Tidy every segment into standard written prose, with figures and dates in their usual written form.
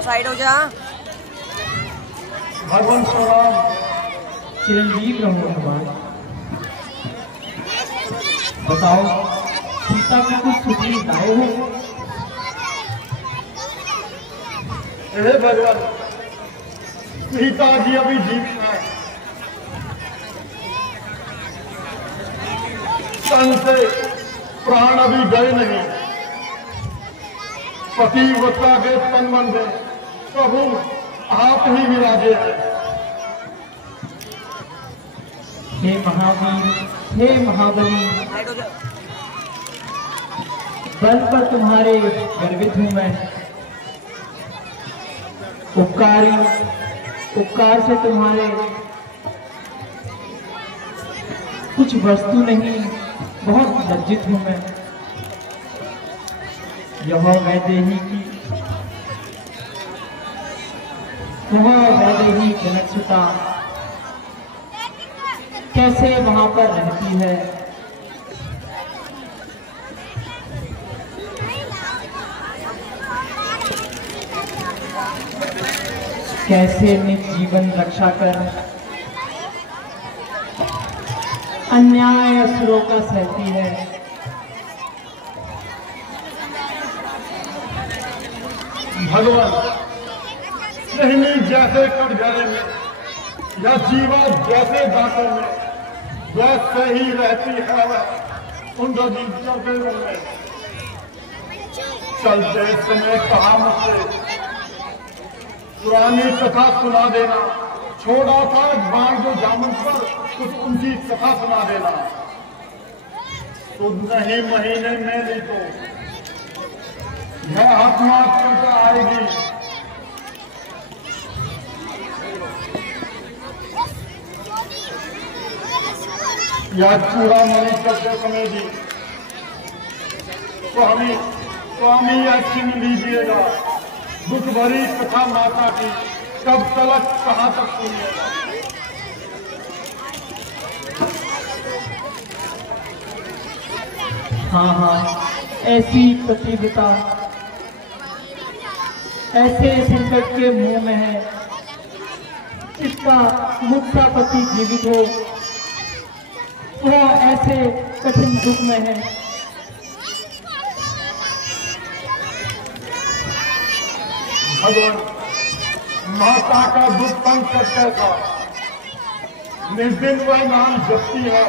तो साइड हो जा। भगवान श्री चिरंजीव रहो हनुमान। बताओ सीता की कुछ सुखी लाए हो? हे भगवान, सीता जी अभी जीवित है, तन से प्राण अभी गए नहीं। पतिव्रता के तन मन में प्रभु आप ही विराजे हैं। हे महावीर, हे महाबली, बल पर तुम्हारे गर्वित हूं मैं। उपकार से तुम्हारे कुछ वस्तु नहीं, बहुत लज्जित हूं मैं। यह वैदेही की जनक सुता कैसे वहां पर रहती है? कैसे निज जीवन रक्षा कर अन्याय असुरों का सहती है? भगवान, नहीं जैसे कटघरे में या जीवा जैसे दांतों में वैसे ही रहती है उन रजीजों के रूप में। चलते समय कहा मुझसे पुरानी कथा सुना देना, छोड़ा था बाण जो जामुन पर कुछ उनकी कथा सुना देना। तो नहीं महीने में नहीं तो यह आत्मा कर आएगी। या चूड़ामणि करते समय भी स्वामी या छीन लीजिएगा। दुख भरी कथा माता की कब तलक कहाँ तक सुनिएगा। हाँ, ऐसी पतिव्रता ऐसे संकट के मुंह में है, इसका मुक्ता पति जीवित हो वह ऐसे कठिन दुख में है। भगवान, माता का दुख संकट कैसा, निर्दिन वह नाम जपती है,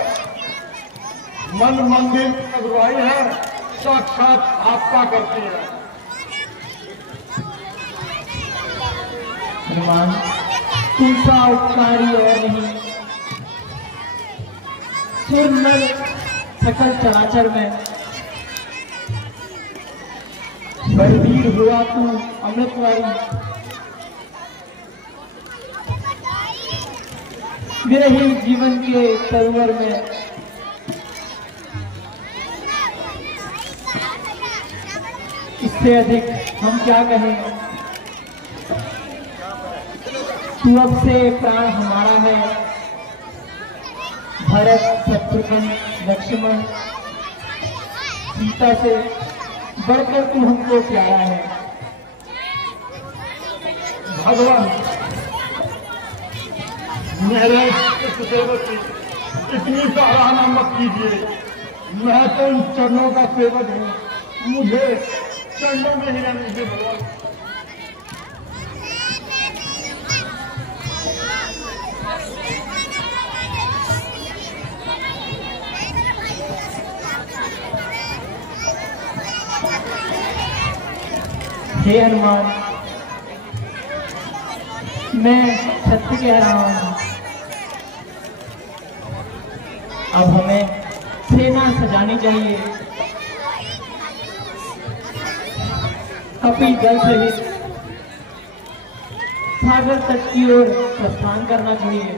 मन मंदिर अगुवाई है, साक्षात आपका करती है। हनुमान, तुमसा उपकारी और नहीं। सुर नर सकल चराचर में बलवीर हुआ तू अमृतवारी। विरही जीवन के तलवर में इससे अधिक हम क्या कहें। तू अब से प्राण हमारा है। भरत, शत्रुघ्न, लक्ष्मण, सीता से बढ़कर तू हमको प्यारा है। भगवान, मेरे सेवक की इतनी सराहना मत कीजिए। मैं तो इन चरणों का सेवक हूँ, मुझे चरणों में ही रहने दीजिए भगवान। हे हनुमान, मैं सत्य कह रहा हूं। अब हमें सेना सजानी चाहिए। कपि दल सहित सागर तट की ओर प्रस्थान करना चाहिए।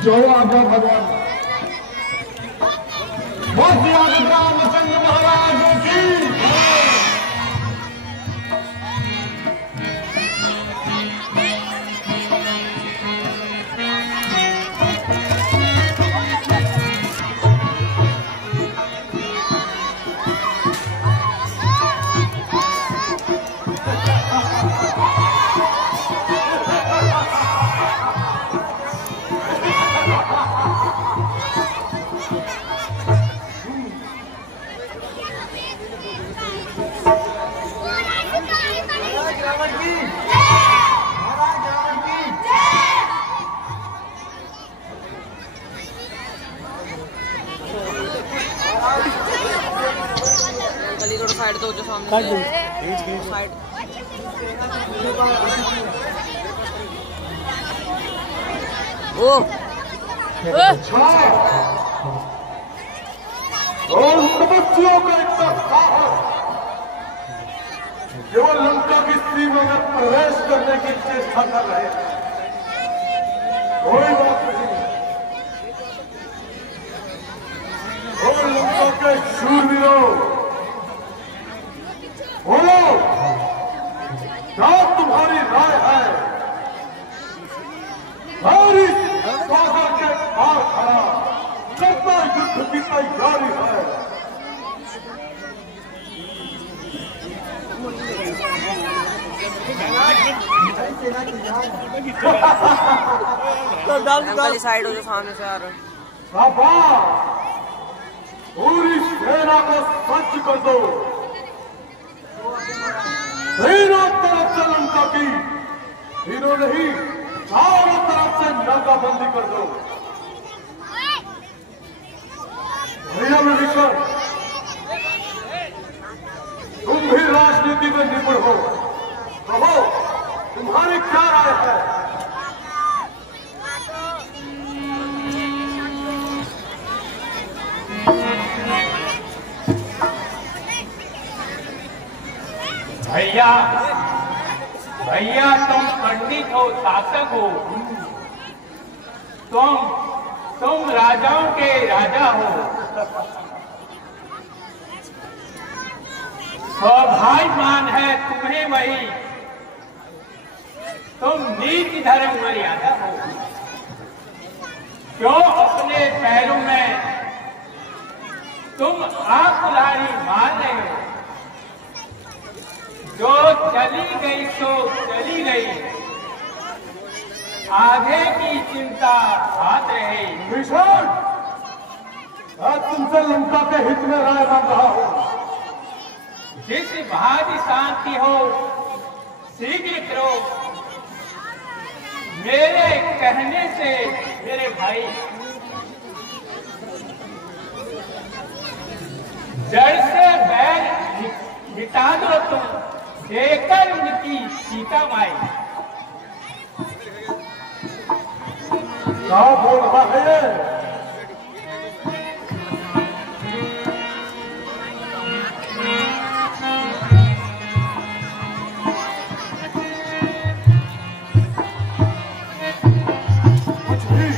जो आज्ञा भगवान। बहुत रामचंद्र महाराज की। साइड दो जो सामने काट दो। साइड ओ और तपस्वियों का इतना साहस केवल लंका की सीमा में प्रवेश करने की चेष्टा कर रहे हैं। कोई बात नहीं। और लंका के शूरवीरों बोलो, क्या तुम्हारी राय है? हमारी सागर के पार खड़ा कितना युद्ध की तैयारी है? अंकल साइड हो जो सामने से आ रहे हैं। शाबाश, पूरी सेना को सज्ज कर दो। तीनों तरफ से लंका की, तीनों नहीं चारों तरफ से नाकाबंदी कर दो। भैया विभीषण, तुम भी राजनीति में निपुण हो, कहो तुम्हारी क्या राय है? भैया भैया तुम पंडित हो, शासक हो, तुम राजाओं के राजा हो। सौभाग्यवान है तुम्हें वही, तुम नीति धर्म मर्यादा हो। क्यों अपने पैरों में तुम आप कुल्हाड़ी मार रहे हो? जो चली गई तो चली गई, आगे की चिंता हाथ रहे। विभीषण, आज तुमसे लंका के हित में राय मांग रहा हूं। जिस भारी शांति हो शीघ्र करो। मेरे कहने से मेरे भाई जड़ से बैर मिटा दो तुम, देकर उनकी सीता माई। क्या बोल रहा है? कुछ भी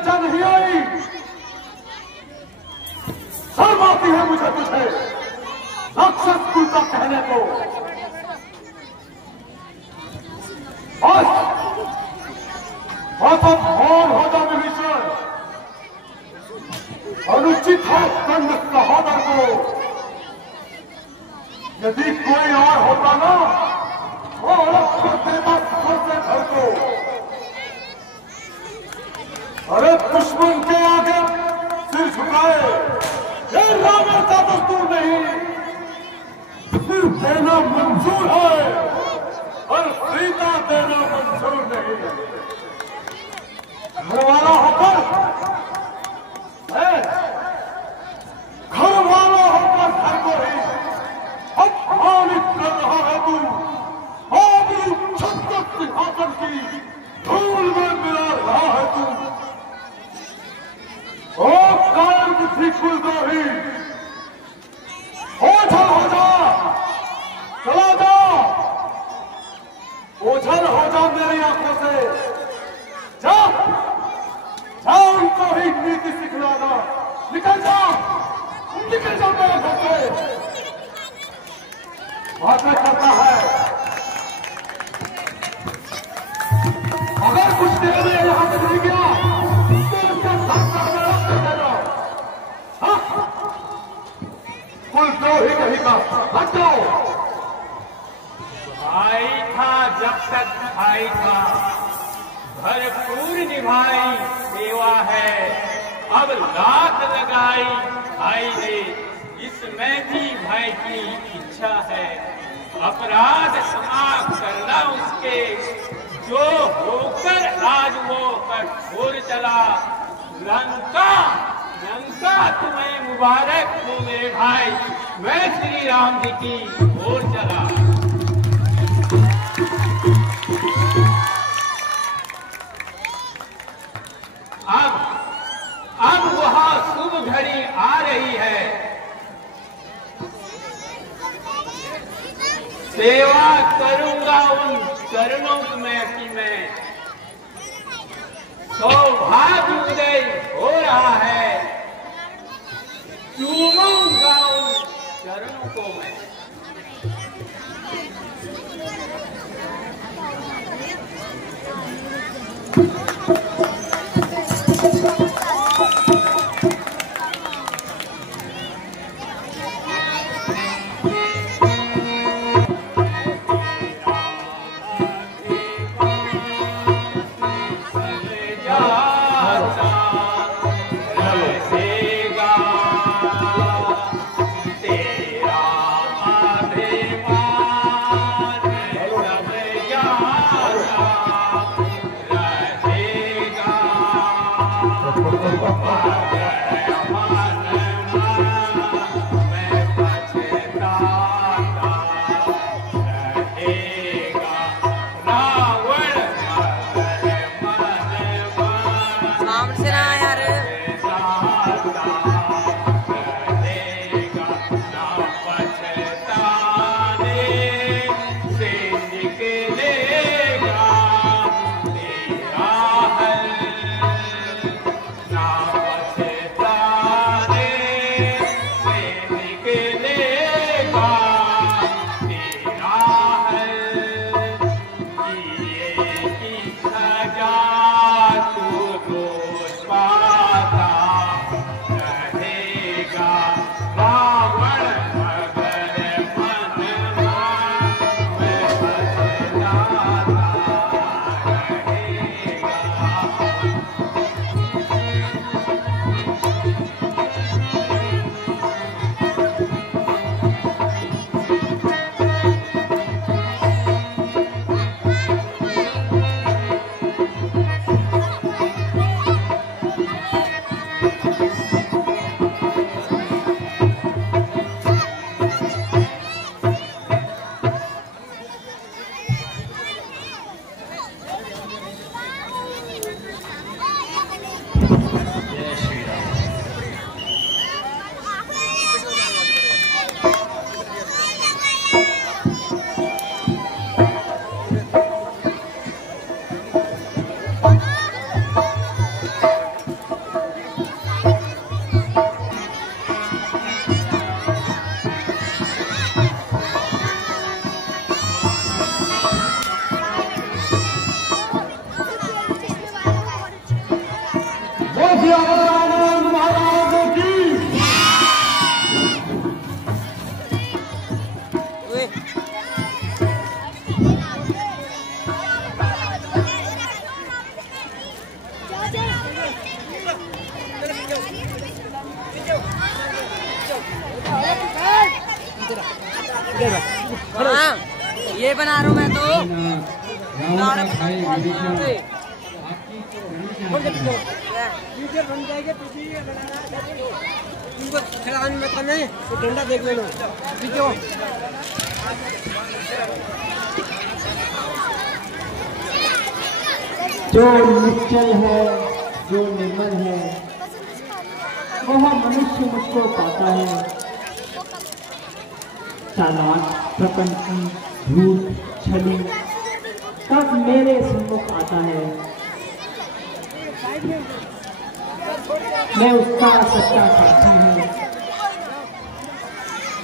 चर्चा नहीं आई। शर्म आती है मुझे तुझे राक्षस कुल का कहने को। बहुत मौन हो जा विभीषण, अनुचित है दंड सहोदर को। यदि कोई और होता ना वो अलग कर देता छोटे घर को। अरे दुश्मन के आगे सिर झुकाए ये रावण का दस्तूर नहीं। सिर देना मंजूर है और सीता देना मंजूर नहीं। घर वाला होकर घर वाला होकर घर को ही अपमानित कर रहा है तू। आबरू छत्तक सिंहासन की धूल में मिला रहा है तू। ओ कारण बुद्धि कुलद्रोही, ओझल हो जा, चला जा, ओझल हो जा मेरी आंखों से। जा जा उनको ही नीति सिखलाना। निकल जा, निकल जा मेरे घर से। बातें करता है अगर कुछ देर में यहां से नहीं गया तो उसका साथ कर देना। कुलद्रोही कहीं का हट जाओ। भाई था जब तक भाई था, भरपूर निभाई सेवा है। अब लात लगाई भाई ने, इसमें भी भाई की इच्छा है। अपराध समाप्त करना उसके, जो होकर आज वो कठोर चला। लंका लंका तुम्हें मुबारक हो मेरे भाई, मैं श्री राम जी की ओर चला। अब वहां शुभ घड़ी आ रही है। सेवा करूंगा उन चरणों में कि मैं, सौभाग्य उदय हो रहा है। चूमूंगा उन चरणों को मैं। ना हाँ, ये बना रहा हूँ मैं तो। खिलाने में तो नहीं, तो डंडा देख लेना। जो निश्चल है, जो निर्मल है, वह मनुष्य मुझको पाता है। चालाक, प्रपंची, झूठ, छली सब मेरे सम्मुख आता है। मैं उसका सच्चा साथी हूँ,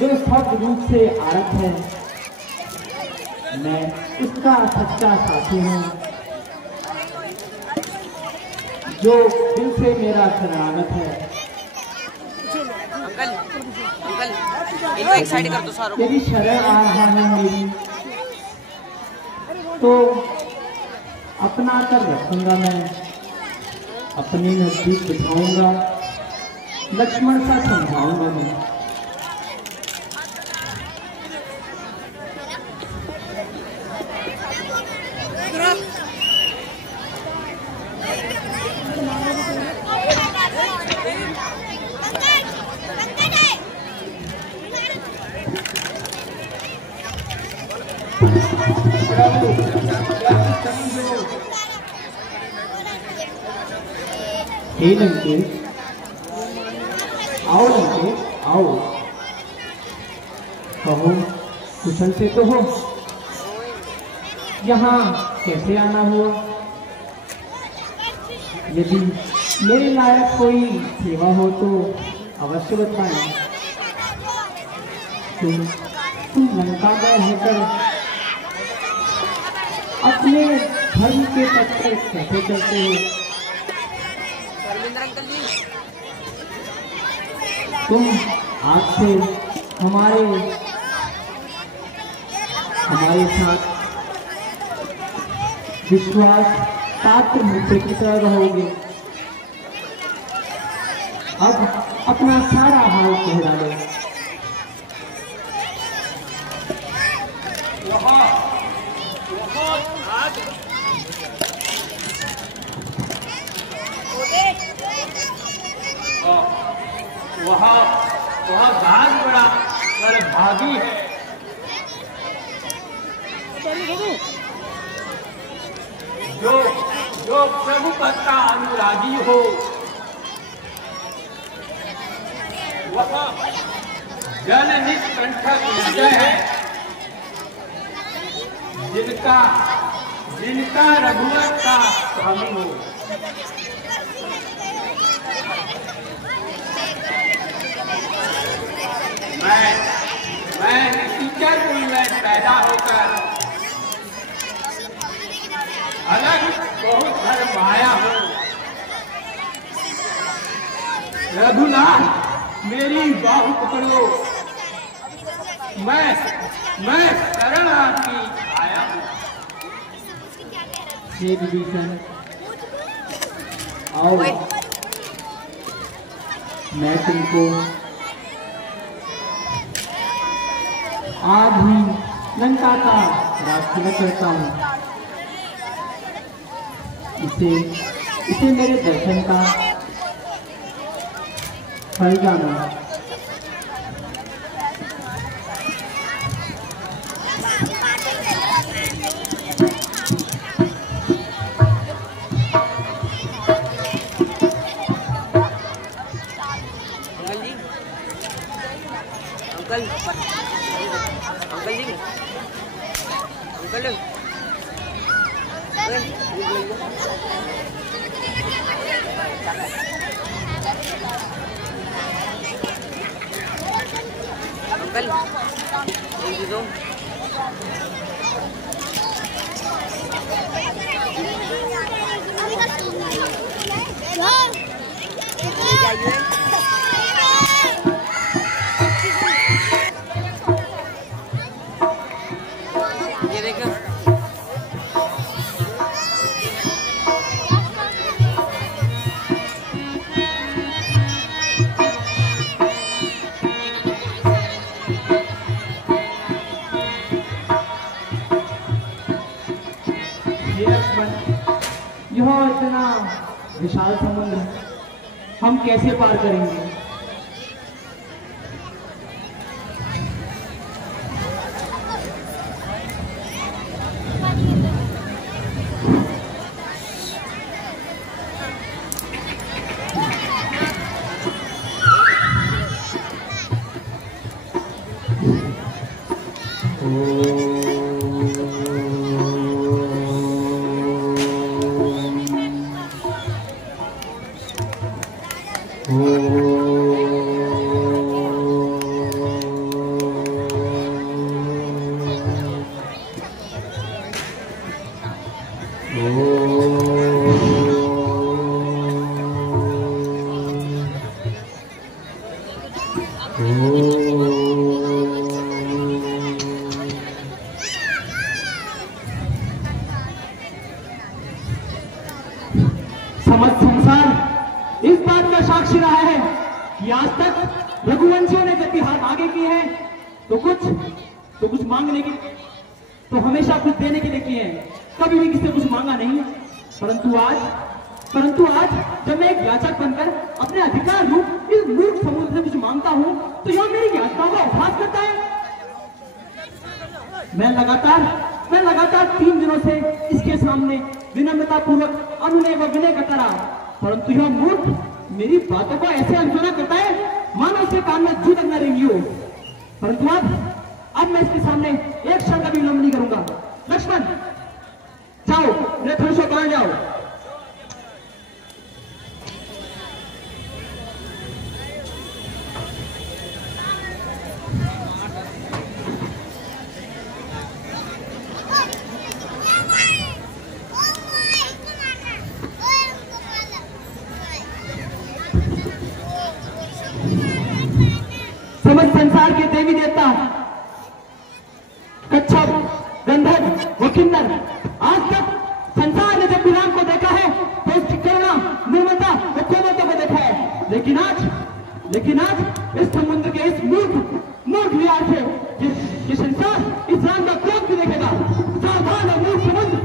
जो सब रूप से आरत है। मैं उसका सच्चा साथी हूँ, जो दिल से मेरा शरणागत है। अंकल, अंकल, इनको एक साइड कर दो सारों को। यदि शरण आ रहा है मेरी, तो अपना कर रखूंगा मैं, अपने नजदीक बिठाऊंगा, लक्ष्मण सा समझाऊंगा मैं। हे लंकेश, आओ लंकेश, आओ। कहो, कुशल से तो हो? यहाँ कैसे आना हुआ? यदि मेरे लायक कोई सेवा हो तो अवश्य बताएं। तुम लंका गए होकर अपने धर्म के पथ पर कैसे चलते हो? अंकल जी, तुम आज से हमारे साथ विश्वास पात्र मित्र की तरह रहोगे। अब अपना सारा हाल कह डालो। वह गाज बड़ा पर भागी है। जो प्रभु पद का अनुरागी हो, वह जन निष्कंठक हृदय है। जिनका रघुवर का स्वामी हो। मैं टीचर कुल में पैदा होकर अलग बहुत घर माया हूँ। रघुनाथ मेरी बाहु पकड़ो, मैं शरण आपकी आया हूँ। हे विभीषण, आओ, मैं तुमको आज ही लंका का राष्ट्र करता हूँ। इसे मेरे दर्शन का फल जाना। अंकल जी, अंकल दो। ये देखो, विशाल समुद्र हम कैसे पार करेंगे? समस्त संसार इस बात का साक्षी रहा है कि आज तक रघुवंशियों ने जब भी हाथ आगे किए हैं तो कुछ मांगने के, तो हमेशा कुछ देने के लिए किए हैं, कभी भी किसी से कुछ मांगा नहीं। परंतु आज जब मैं एक याचक बनकर अपने अधिकार रूप इस मूर्ख समुद्र से कुछ मांगता हूं तो यह मेरी याचनाओं का उपहास करता है। मैं लगातार 3 दिनों से इसके सामने विनम्रता पूर्वक अनुनय व विनय करता रहा, परंतु यह मूर्ख मेरी बातों को ऐसे अनसुना करता है मानो उसके कान में जू तक न रेंगी हो। परंतु अब मैं इसके सामने एक क्षण का भी विलंब नहीं करूंगा। लक्ष्मण, जाओ मेरे धनुष को पकड़ जाओ। समस्त संसार के देवी देवता, कच्छप, गंधर्व व किन्नर, आज तक संसार ने जब भी राम को देखा है तो उसकी करुणा, निर्ममता व कोमलता को देखा है, लेकिन आज इस समुद्र के इस मूर्ख विहार से ये संसार इस राम का क्रोध भी देखेगा। सावधान है मूर्ख समुद्र।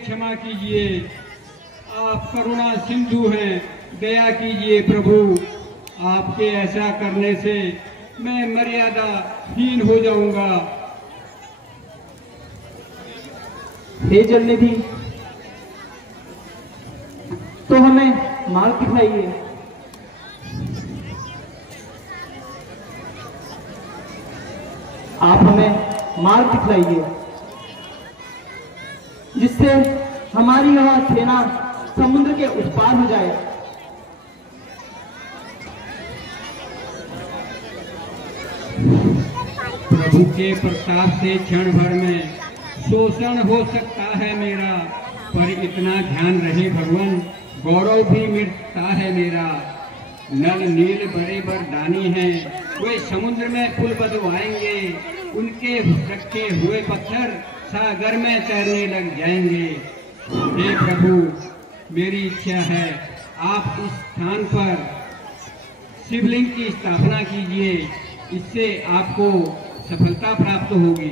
क्षमा कीजिए, आप करुणा सिंधु हैं, दया कीजिए प्रभु। आपके ऐसा करने से मैं मर्यादाहीन हो जाऊंगा। हे जलनिधि, तो हमें मार्ग दिखाइए। आप हमें मार्ग दिखाइए जिससे हमारी यह सेना समुद्र के उस पार हो जाए। प्रभु के प्रताप से क्षण भर में शोषण हो सकता है मेरा, पर इतना ध्यान रहे भगवान, गौरव भी मिटता है मेरा। नल नील बड़े बरदानी हैं, वे समुद्र में पुल बदवाएंगे, उनके रखे हुए पत्थर सागर में तैरने लग जाएंगे। हे प्रभु, मेरी इच्छा है आप इस स्थान पर शिवलिंग की स्थापना कीजिए, इससे आपको सफलता प्राप्त होगी।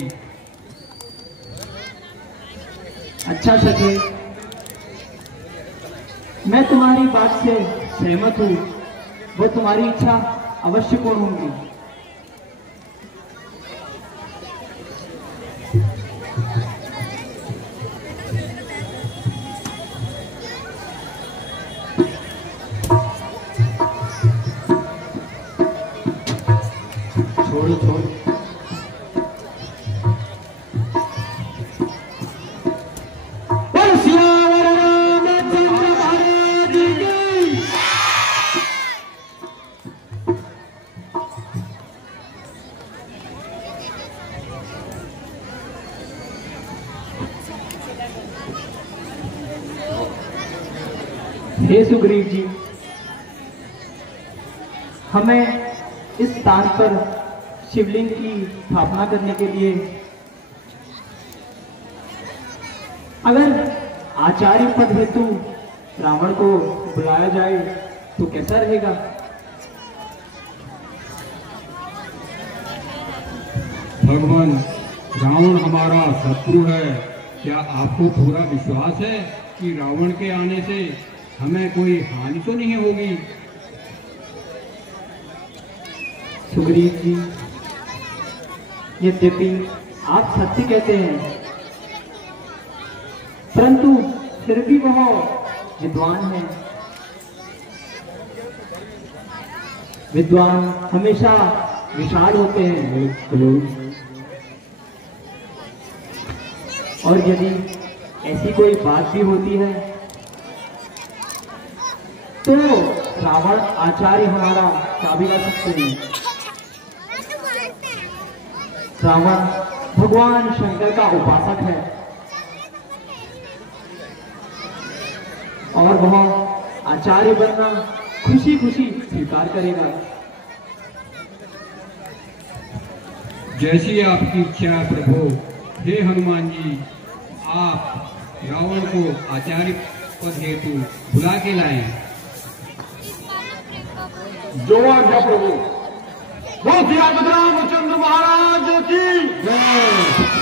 अच्छा सके, मैं तुम्हारी बात से सहमत हूँ, वो तुम्हारी इच्छा अवश्य पूर्ण होगी। छोड़ हे सुग्रीव जी, हमें इस स्थान पर शिवलिंग की स्थापना करने के लिए अगर आज आचार्य पद हेतु रावण को बुलाया जाए तो कैसा रहेगा? भगवान, रावण हमारा शत्रु है। क्या आपको पूरा विश्वास है कि रावण के आने से हमें कोई हानि तो नहीं होगी? सुग्रीव जी, यद्यपि आप सत्य कहते हैं, परंतु फिर भी वह विद्वान है। विद्वान हमेशा विशाल होते हैं, और यदि ऐसी कोई बात भी होती है तो रावण आचार्य हमारा काबिल आ सकते हैं। रावण भगवान शंकर का उपासक है और वह आचार्य बनना खुशी खुशी स्वीकार करेगा। जैसी आपकी इच्छा प्रभु। हे हनुमान जी, आप रावण को आचार्य पद हेतु बुला के लाए। जो आज्ञा प्रभु। बोल श्री रामचंद्र महाराज की जय।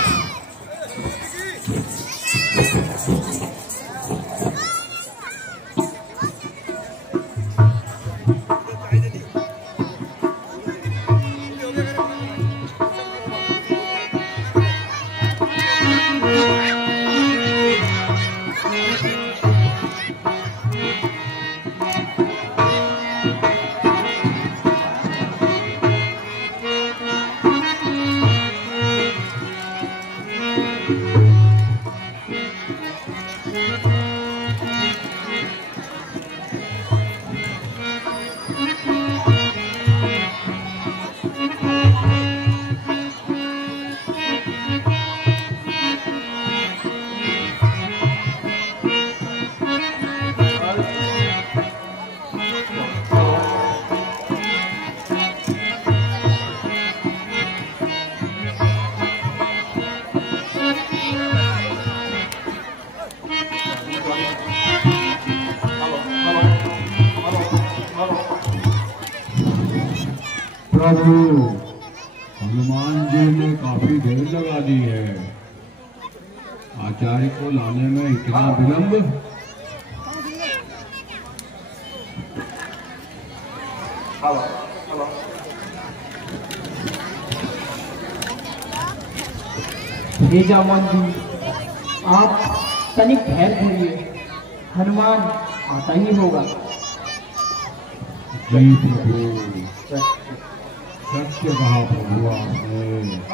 प्रभु, हनुमान जी ने काफी देर लगा दी है। आचार्य को लाने में इतना विलंब? हे जामवंत जी, आप तनिक धैर्य धरिए, हनुमान आता ही होगा। जय प्रभु, सत्य कहा प्रभु आपने।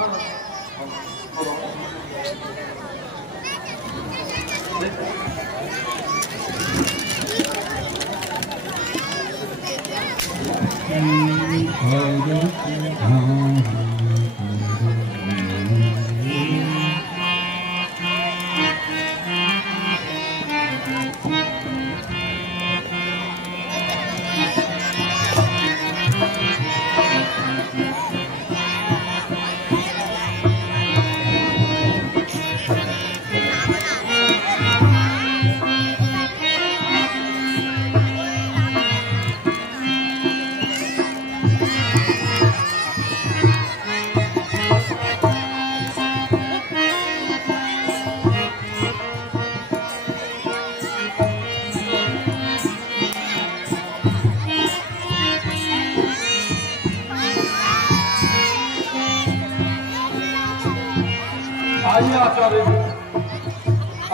आइए आचार्य जी,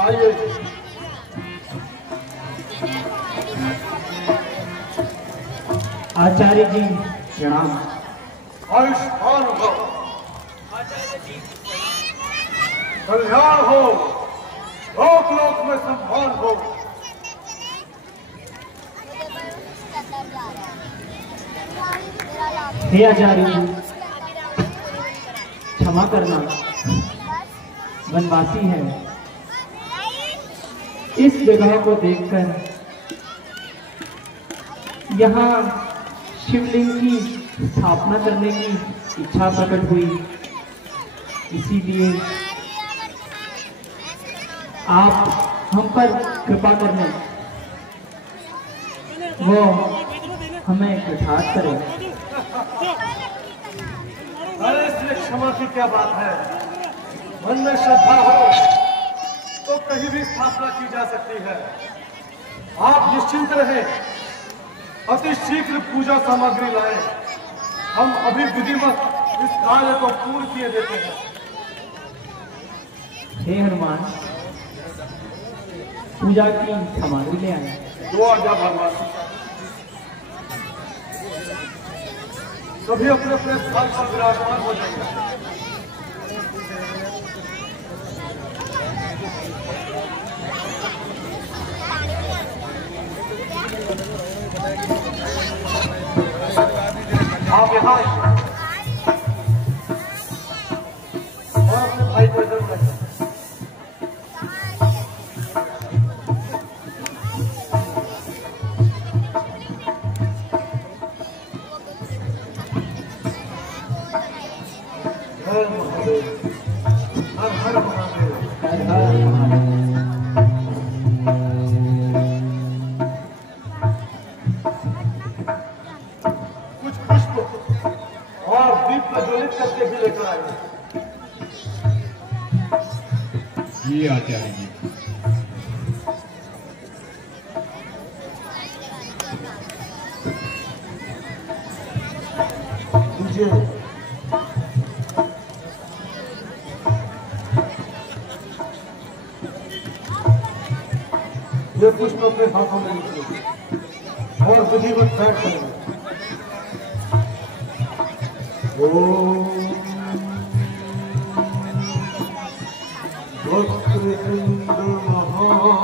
आइए। आचार्य जी प्रणाम। आयुष्मान हो, कल्याण हो, लोक लोक में सम्मान हो। हे आचार्य जी, क्षमा करना, वनवासी है। इस जगह को देखकर यहाँ शिवलिंग की स्थापना करने की इच्छा प्रकट हुई, इसीलिए आप हम पर कृपा करने, वो हमें कृतार्थ करे। अरे इसमें क्षमा की क्या बात है? मन में श्रद्धा हो तो कहीं भी स्थापना की जा सकती है। आप निश्चिंत रहे, अति शीघ्र पूजा सामग्री लाएं। हम अभी विधिवत इस कार्य को पूर्ण किए देते हैं। हे हनुमान, पूजा की सामग्री ले आए। दो आज्ञा भगवान। सभी अपने अपने स्थान पर विराजमान हो जाएंगे। आप यहाँ और अपने भाई को इधर रखें। हर महादेव, हर हर महादेव, हर हर महादेव। कुछ पुष्प और दीप प्रज्वलित करके भी लेकर आए। जी आचार्य जी। दीजिए। ये पुष्प अपने हाथों में लीजिए और विधिवत बैठ करेंगे। वक्रतुंड महाकाय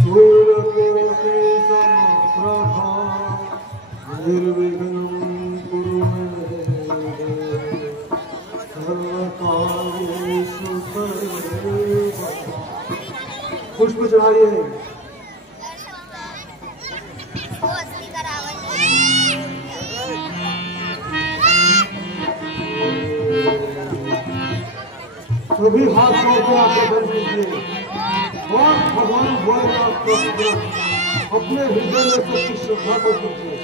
सूर्यकोटि समप्रभा निर्विघ्नं कुरु मे सर्वकार्येषु सर्वदा। पुष्प चढ़ाइए। सभी हाथ जोड़ के आगे बढ़ दीजिए और भगवान भोलेनाथ को अपने हृदय में सच्ची श्रद्धा को दीजिए।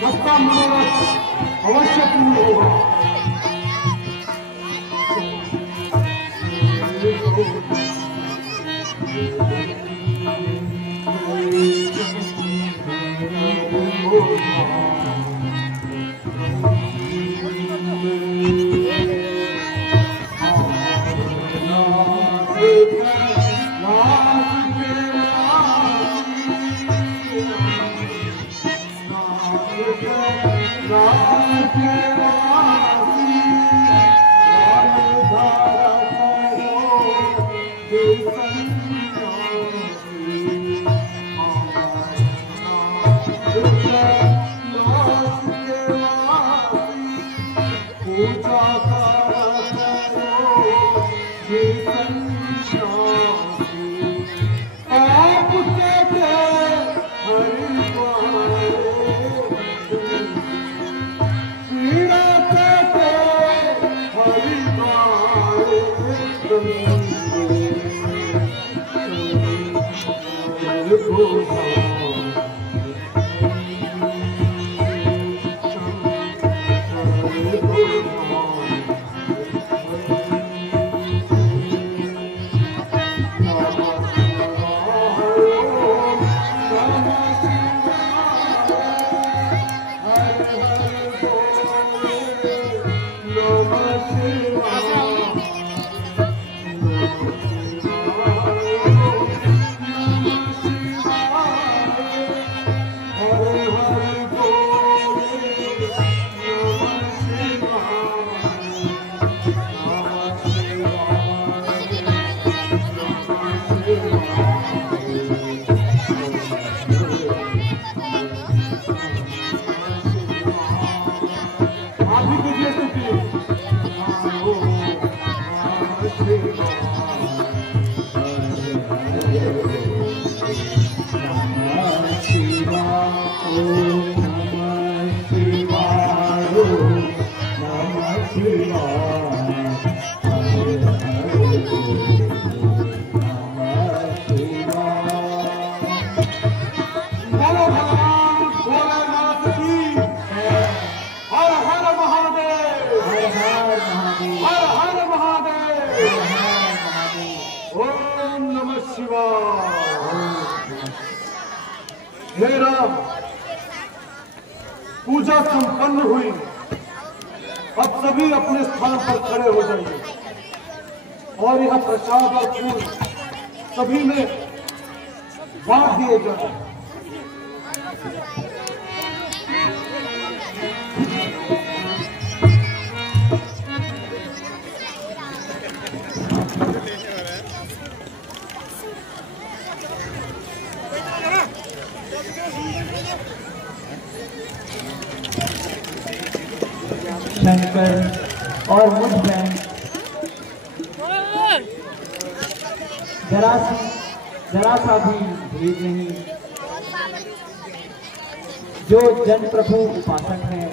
सबका मनोरथ अवश्य पूर्ण होगा। हे राम, पूजा संपन्न हुई। अब सभी अपने स्थान पर खड़े हो जाइए और यह प्रसाद और फूल सभी में बांट दिए जाए। शंकर और मुझ में जरा सा भी भेद नहीं। जो जन प्रभु उपासक है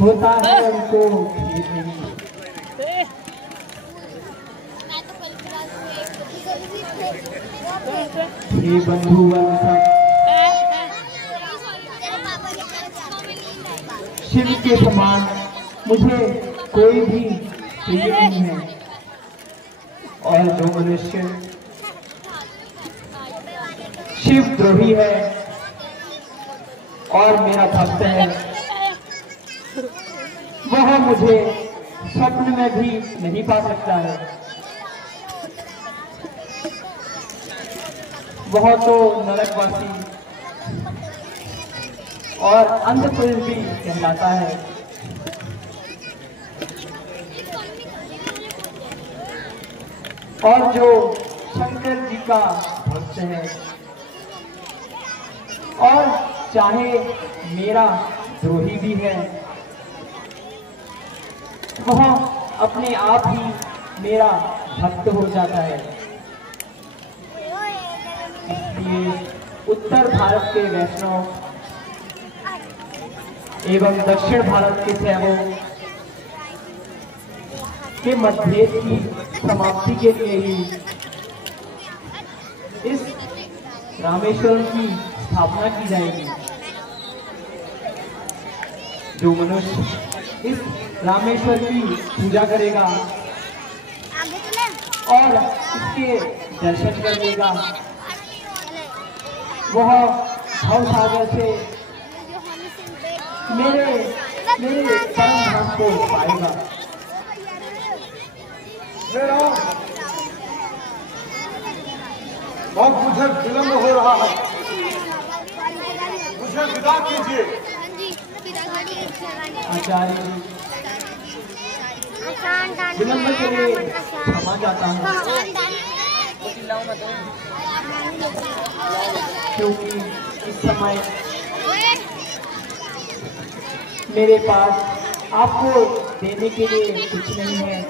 होता है उनको भेद नहीं। हे बंधुवन सब, शिव के समान मुझे कोई भी प्रिय नहीं है, और जो मनुष्य शिव द्रोही है और मेरा भक्त है, वह मुझे स्वप्न में भी नहीं पा सकता है। वह तो नरकवासी और अंधपुरुष भी कहलाता है। और जो शंकर जी का भक्त है और चाहे मेरा द्रोही भी है, वह अपने आप ही मेरा भक्त हो जाता है। इसलिए उत्तर भारत के वैष्णव एवं दक्षिण भारत के शैवों के मतभेद की समाप्ति के लिए ही इस रामेश्वरम की स्थापना की जाएगी। जो मनुष्य इस रामेश्वर की पूजा करेगा और इसके दर्शन कर लेगा, वह भवसागर से मेरे परम धाम को पाएगा। बहुत मुझे विलम्ब हो रहा है, मुझे विदा कीजिए। आचार्य जी, विलम्ब के लिए क्षमा चाहता हूँ, क्योंकि इस समय मेरे पास आपको देने के लिए कुछ नहीं है।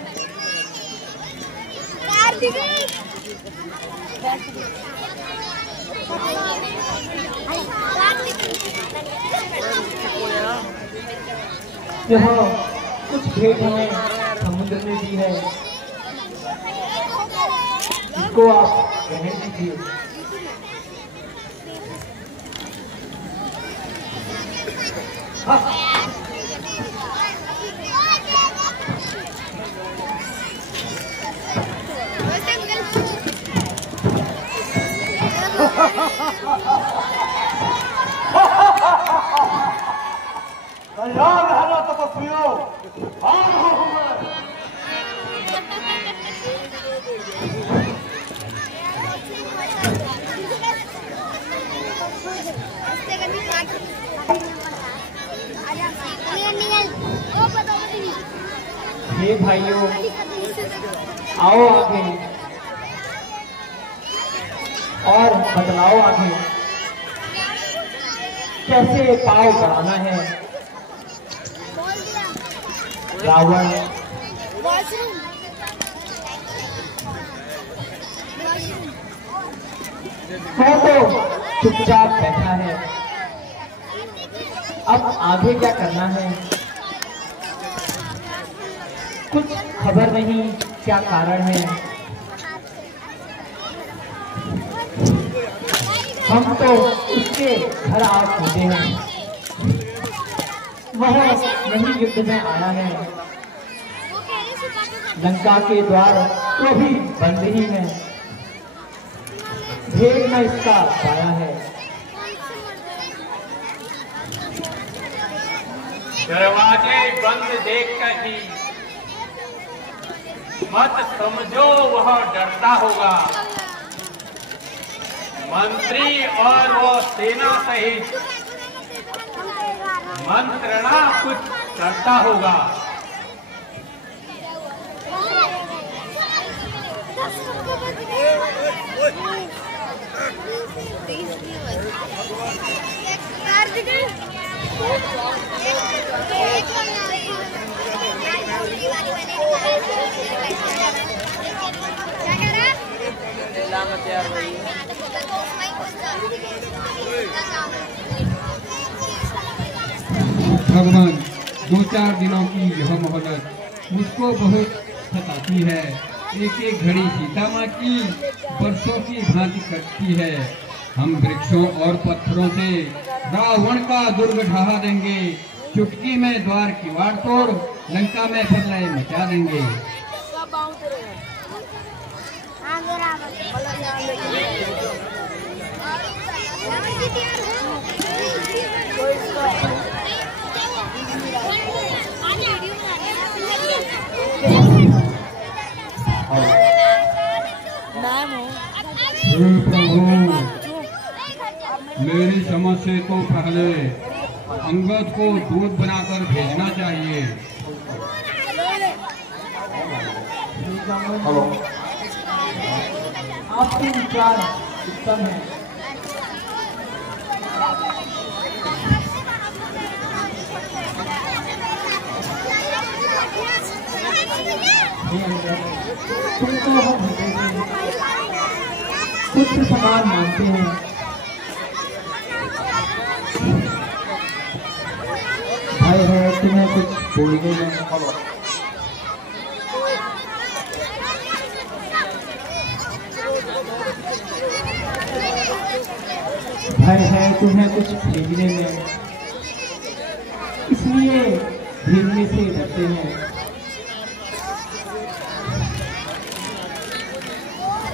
यह कुछ भेंट हमें समुद्र ने दी है, इसको आप ग्रहण कीजिए। तैयार रहना तपस्वियों, आन हो मैं। हे भाइयों, आओ आगे और बदलाओ आगे। कैसे पाव बढ़ाना है। रावण वो तो चुपचाप बैठा है, अब आगे क्या करना है कुछ खबर नहीं, क्या कारण है। हम तो उसके घर आ पहुंचे हैं, वह नहीं युद्ध में आया है। लंका के द्वार तो भी बंद ही है, भेद न इसका पाया है। दरवाजे बंद देखकर ही मत समझो वह डरता होगा। मंत्री और वो सेना सहित मंत्रणा कुछ करता होगा। भगवान, 2-4 दिनों की यह मोहलत मुझको बहुत सताती है। एक एक घड़ी सीता माँ की बरसों की भांति कटती है। हम वृक्षों और पत्थरों से रावण का दुर्ग ढहा देंगे। चुटकी में द्वार किवाड़ तोड़ लंका में प्रलय मचा देंगे। हे प्रभु, मेरी समझ से तो पहले अंगद को दूध बनाकर भेजना चाहिए। आपके विचार उत्तम है। तुमको हम पुत्र समान मानते हैं। भय है तुम्हें कुछ बोलने में। भय है तुम्हें कुछ भेजने में, इसलिए भेजने से डरते हैं।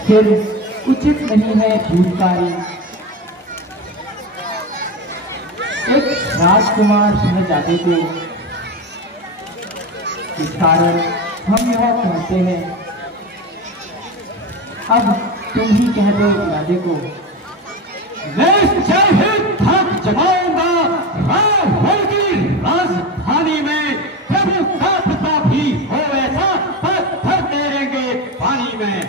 फिर उचित नहीं है दूधकारी। एक राजकुमार शहजादे को इस कारण हम यह कहते हैं। अब तुम ही कह दो राजे को। थक जमाऊंगा रावण की राजधानी में। प्रभु का प्रताप भी हो ऐसा, पत्थर तैरेंगे पानी में।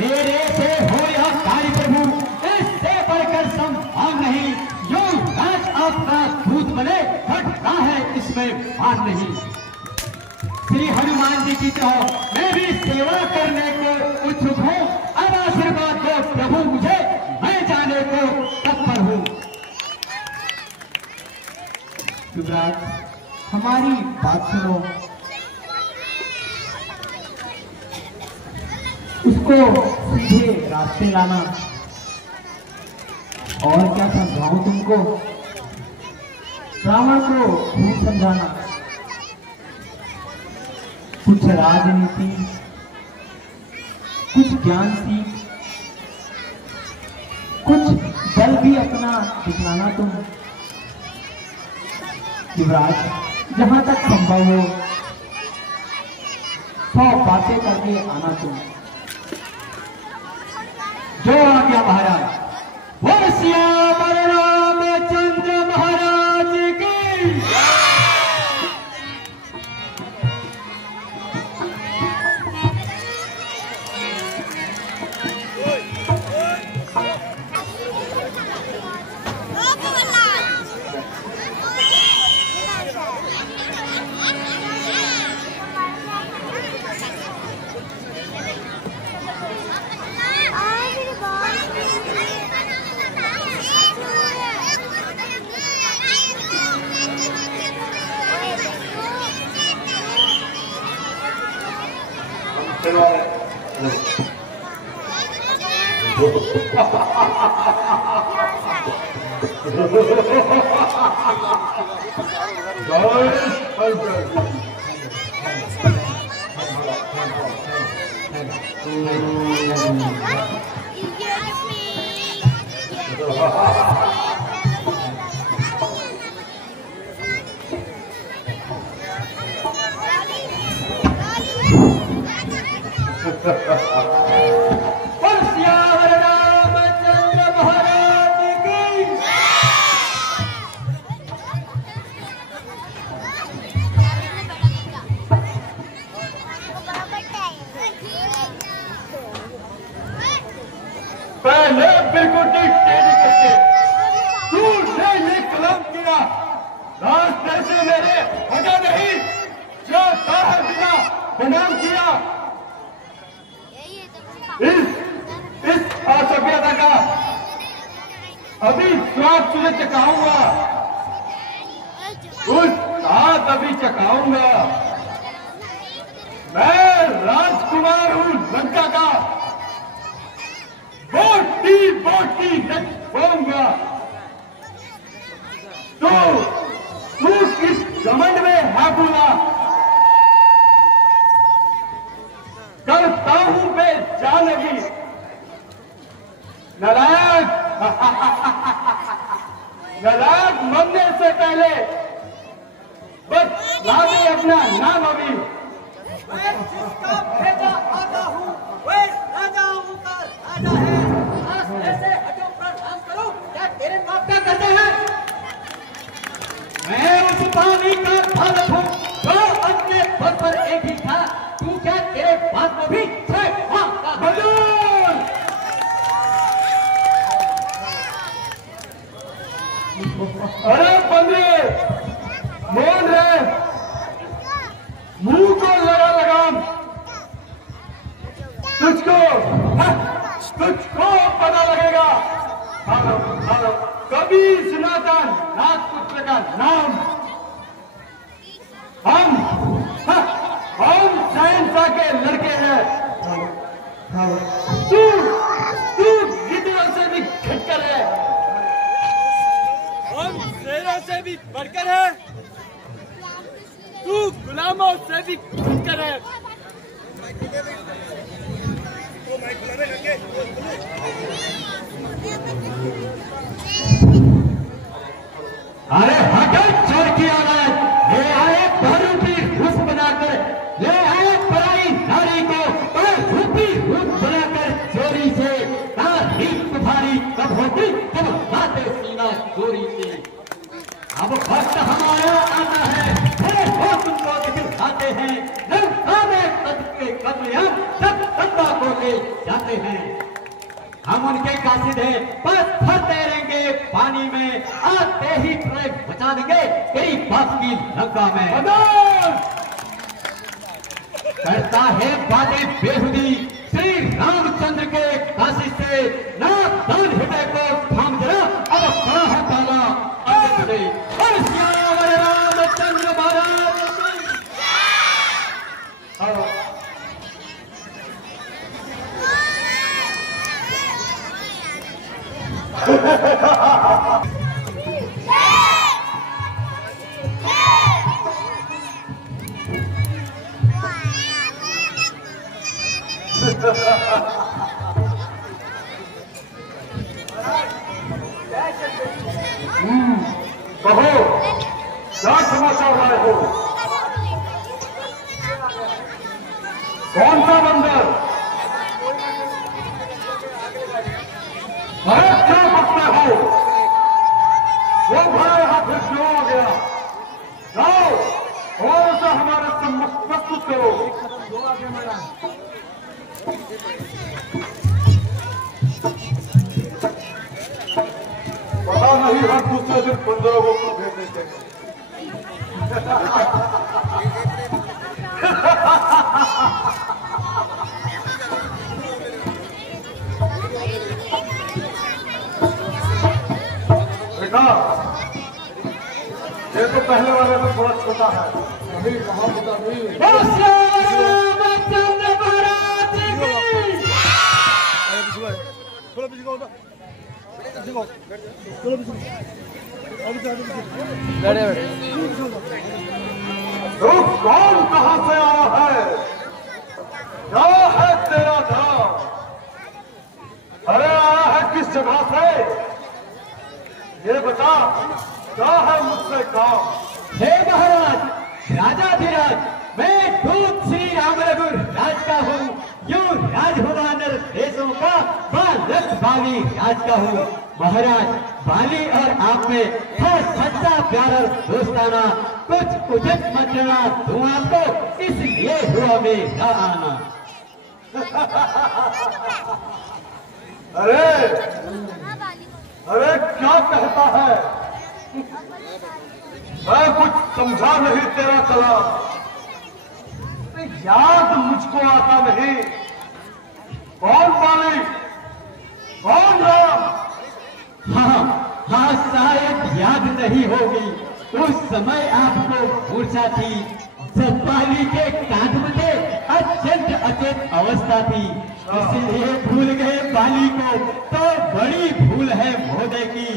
मेरे से हो यह कार्य प्रभु, इससे बढ़कर संभव नहीं। जो राज आपका दूत बने घटता है, इसमें मान नहीं। श्री हनुमान जी की तरह मैं भी सेवा करने को उत्सुक हूँ। अब आशीर्वाद दो प्रभु मुझे, मैं जाने को तत्पर हूँ। युवराज, हमारी बात सुनो। उसको सीधे रास्ते लाना। और क्या समझाऊं तुमको? रावण को खूब समझाना। कुछ राजनीति, कुछ ज्ञान सीख, कुछ बल भी अपना दिखलाना तुम। युवराज, जहां तक संभव हो 100 बातें करके आना तुम। जो आ गया महाराज। वो श्याम रामचंद्र महाराज की। पहले बिल्कुल टेढ़ी करके तूने ये कलम किया, रास्ते से मेरे हटा नहीं, जो बाहर बिना प्रणाम किया। इस असभ्यता का अभी स्वाद तुझे चखाऊंगा, उस हाथ अभी चखाऊंगा। मैं राजकुमार हूं लंका का, बोटी बोटी देखूंगा। तो तू किस घमंड में है बोला, करता हूं बेजानगी। नारायण नारायण मरने से पहले बस लादे अपना नाम अभी। मैं जिसका भेजा आता हूँ वह राजाओं का राजा है। रास्ते से हटो, प्रणाम करो, क्या तेरे बाप का करते हैं? मैं उस पानी का फल हूँ जो अपने पद पर एक ही था। तू क्या तेरे बाप को भी अरे बंदे मोन रहे, मुंह को लगा लगाम। तुझको पता लगेगा कभी सुना था नागपुत्र का नाम। हम शहंशाह के लड़के हैं। तू गिद्धों से भी घटकर है, हम शेरों से भी बढ़कर है, तू गुलामों से भी बढ़कर है। अरे हटो चोर की औलाद, ले आए रूपी रूप बनाकर, ले आए पराई नारी को रूपी रूप बनाकर चोरी से। तारीफ तुम्हारी कब होती जब बातें सीना चोरी से। अब वक्त हमारा आता है, वो तुमको दिखाते हैं। लंका में कद के कदम सब सत्ता को ले जाते हैं। हम उनके कासिद हैं, पत्थर तैरेंगे पानी में, आते ही प्रलय बचा देंगे तेरी बात की लंका में। करता है बातें बेहुदी श्री रामचंद्र के काशी से। नादान हृदय को थाम जरा, अब खड़ा है ताला अंत से। और श्यावर रामचंद्र महाराज कहो क्या समाचार लाए हो? कौन सा बंदर? अरे क्या बकते हो? वो भाई यहाँ फिर क्यों आ गया? जाओ और उसे हमारे सम्मुख प्रस्तुत करो। पता नहीं हम दूसरे दिन बंदरों को भेज देते हैं। बेटा ये तो पहले वाले में थोड़ा छोटा है, अभी कहाँ पता नहीं। तो कौन कहां से आया है? क्या है तेरा नाम? अरे आया है किस जगह से? ये बता क्या है मुझसे काम? हे महाराज, राजाधिराज, मैं दूत श्री राम रघु राज का हूँ, यूं राजभवानर देशों का बालक बाली राज का हूँ। महाराज, बाली और आप में था सच्चा प्यार और दोस्ताना, कुछ उचित मंत्रणा दूं आपको, इसलिए हुआ मेरा आना। अरे अरे क्या कहता है? मैं कुछ समझा नहीं तेरा कलाम, याद मुझको आता नहीं। कौन बाली, कौन राम? हाँ, शायद याद नहीं होगी। उस समय आपको मूर्छा थी, जब बाली के कांध में अत्यंत अचेत अवस्था थी, इसलिए भूल गए बाली को, तो बड़ी भूल है महोदय की।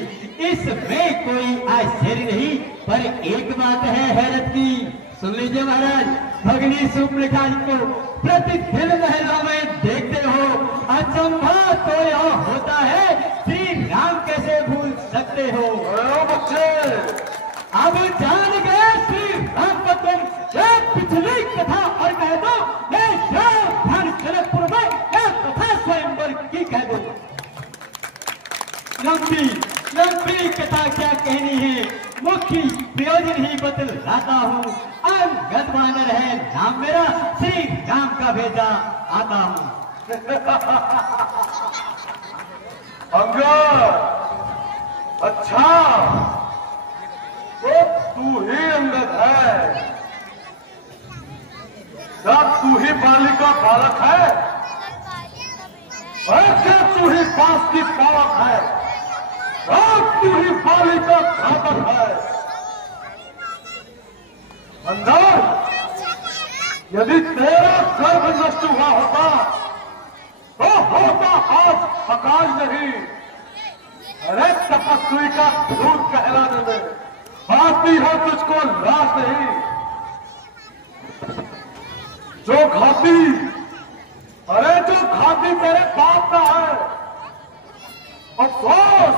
इसमें कोई आश्चर्य नहीं, पर एक बात है हैरत की। सुन लीजिए महाराज, भगनी सुप्रिका जी को प्रतिदिन महलों में देखते हो, अचंभा तो यह होता है, श्री राम कैसे भूल सकते हो? बच्चे, अब जान गए श्री राम को तुम, पिछली कथा और कह दो, मैं ध्यान जनकपुर में कथा स्वयंवर की कह दो। लंबी कथा क्या कहनी है, मुख्य प्रयोजन ही बतलाता हूँ। अंगद वानर है नाम मेरा, श्री राम का भेजा आता हूँ। अंगद, अच्छा तो तू ही अंगद है? क्या तू ही बाली का बालक है? क्या तू ही बांस की पावक है? तू ही बाली का घातक है? अंदर, यदि तेरा गर्भ नष्ट हुआ होता तो होता आज अकाल नहीं। अरे तपस्वी का दूध कहलाने में बाती हो तुझको लाज नहीं। जो घाती, अरे जो घाती तेरे बाप का है, अफसोस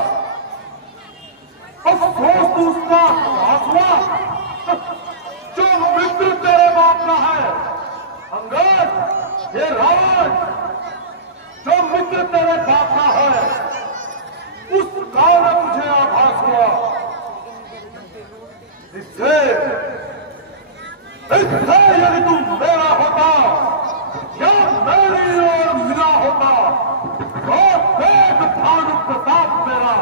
तू उसका आत्मा, जो मृत्यु तेरे बाप का है। अंगद, ये रावण, जो मित्र तेरे बाप का है, उसका न तुझे आभास हुआ। इससे यदि तू मेरा होता या मेरी ओर मिला होता, तो देख भानु प्रताप मेरा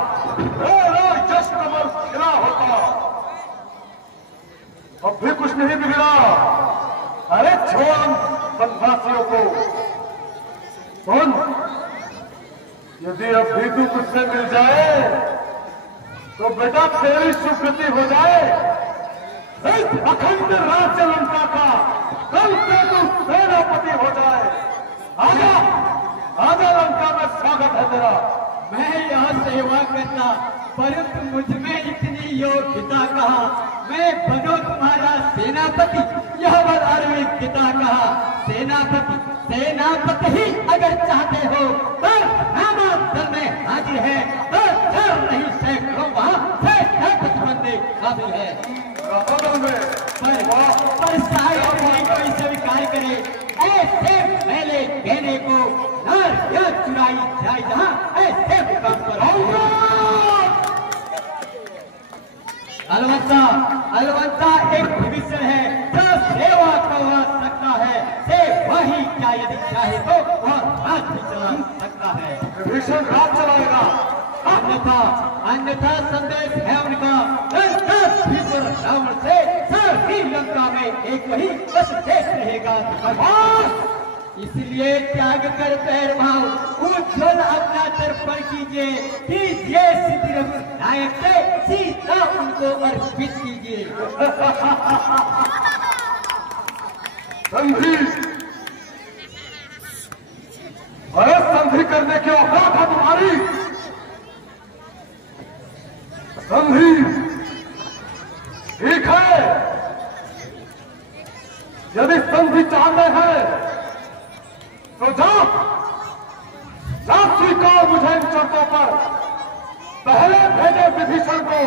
यश कमल खिला होता। अब भी कुछ नहीं बिगड़ा। अरे छोड़ वनवासियों को। सुन, यदि अब भी तू मुझसे मिल जाए तो बेटा तेरी स्वीकृति हो जाए। इस अखंड राज्य लंका का कल से तू सेनापति हो जाए। आजा, आजा, लंका में स्वागत है तेरा। मैं यह सेवा करता, परंतु मुझ में इतनी योग्यता कहा, मैं बनो तुम्हारा सेनापति, यह वरदानविद्यता कहा। सेनापति ही अगर चाहते हो तो रामांतर में हाजिर है, तो चार नहीं सैकड़ों वहां सेनापति बनने काबिल है। पर शायद नहीं कोई स्वीकार करे ऐसे पहले कहने को, नारियां चुराई जाए जहां ऐसे मुकाम पर। अलवंता एक विभीषण है जो सेवा करवा सकता है। सेवा ही क्या यदि चाहे तो वह राज भी चला सकता है। विभीषण राज चलाएगा, अन्यथा संदेश है उनका, रावण से सारी लंका में एक ही बस शेष रहेगा। इसलिए त्याग कर पैर भाव उज्ज्वल अपना तर्पण कीजिए सिद्धि नायक से सीता उनको अर्पित कीजिए। संधि, अरे संधि करने की औकात है तुम्हारी? संधि ठीक है, यदि संधि चाहते हैं तो जा स्वीकार मुझे इन शर्तों पर। पहले भेजे विभीषण को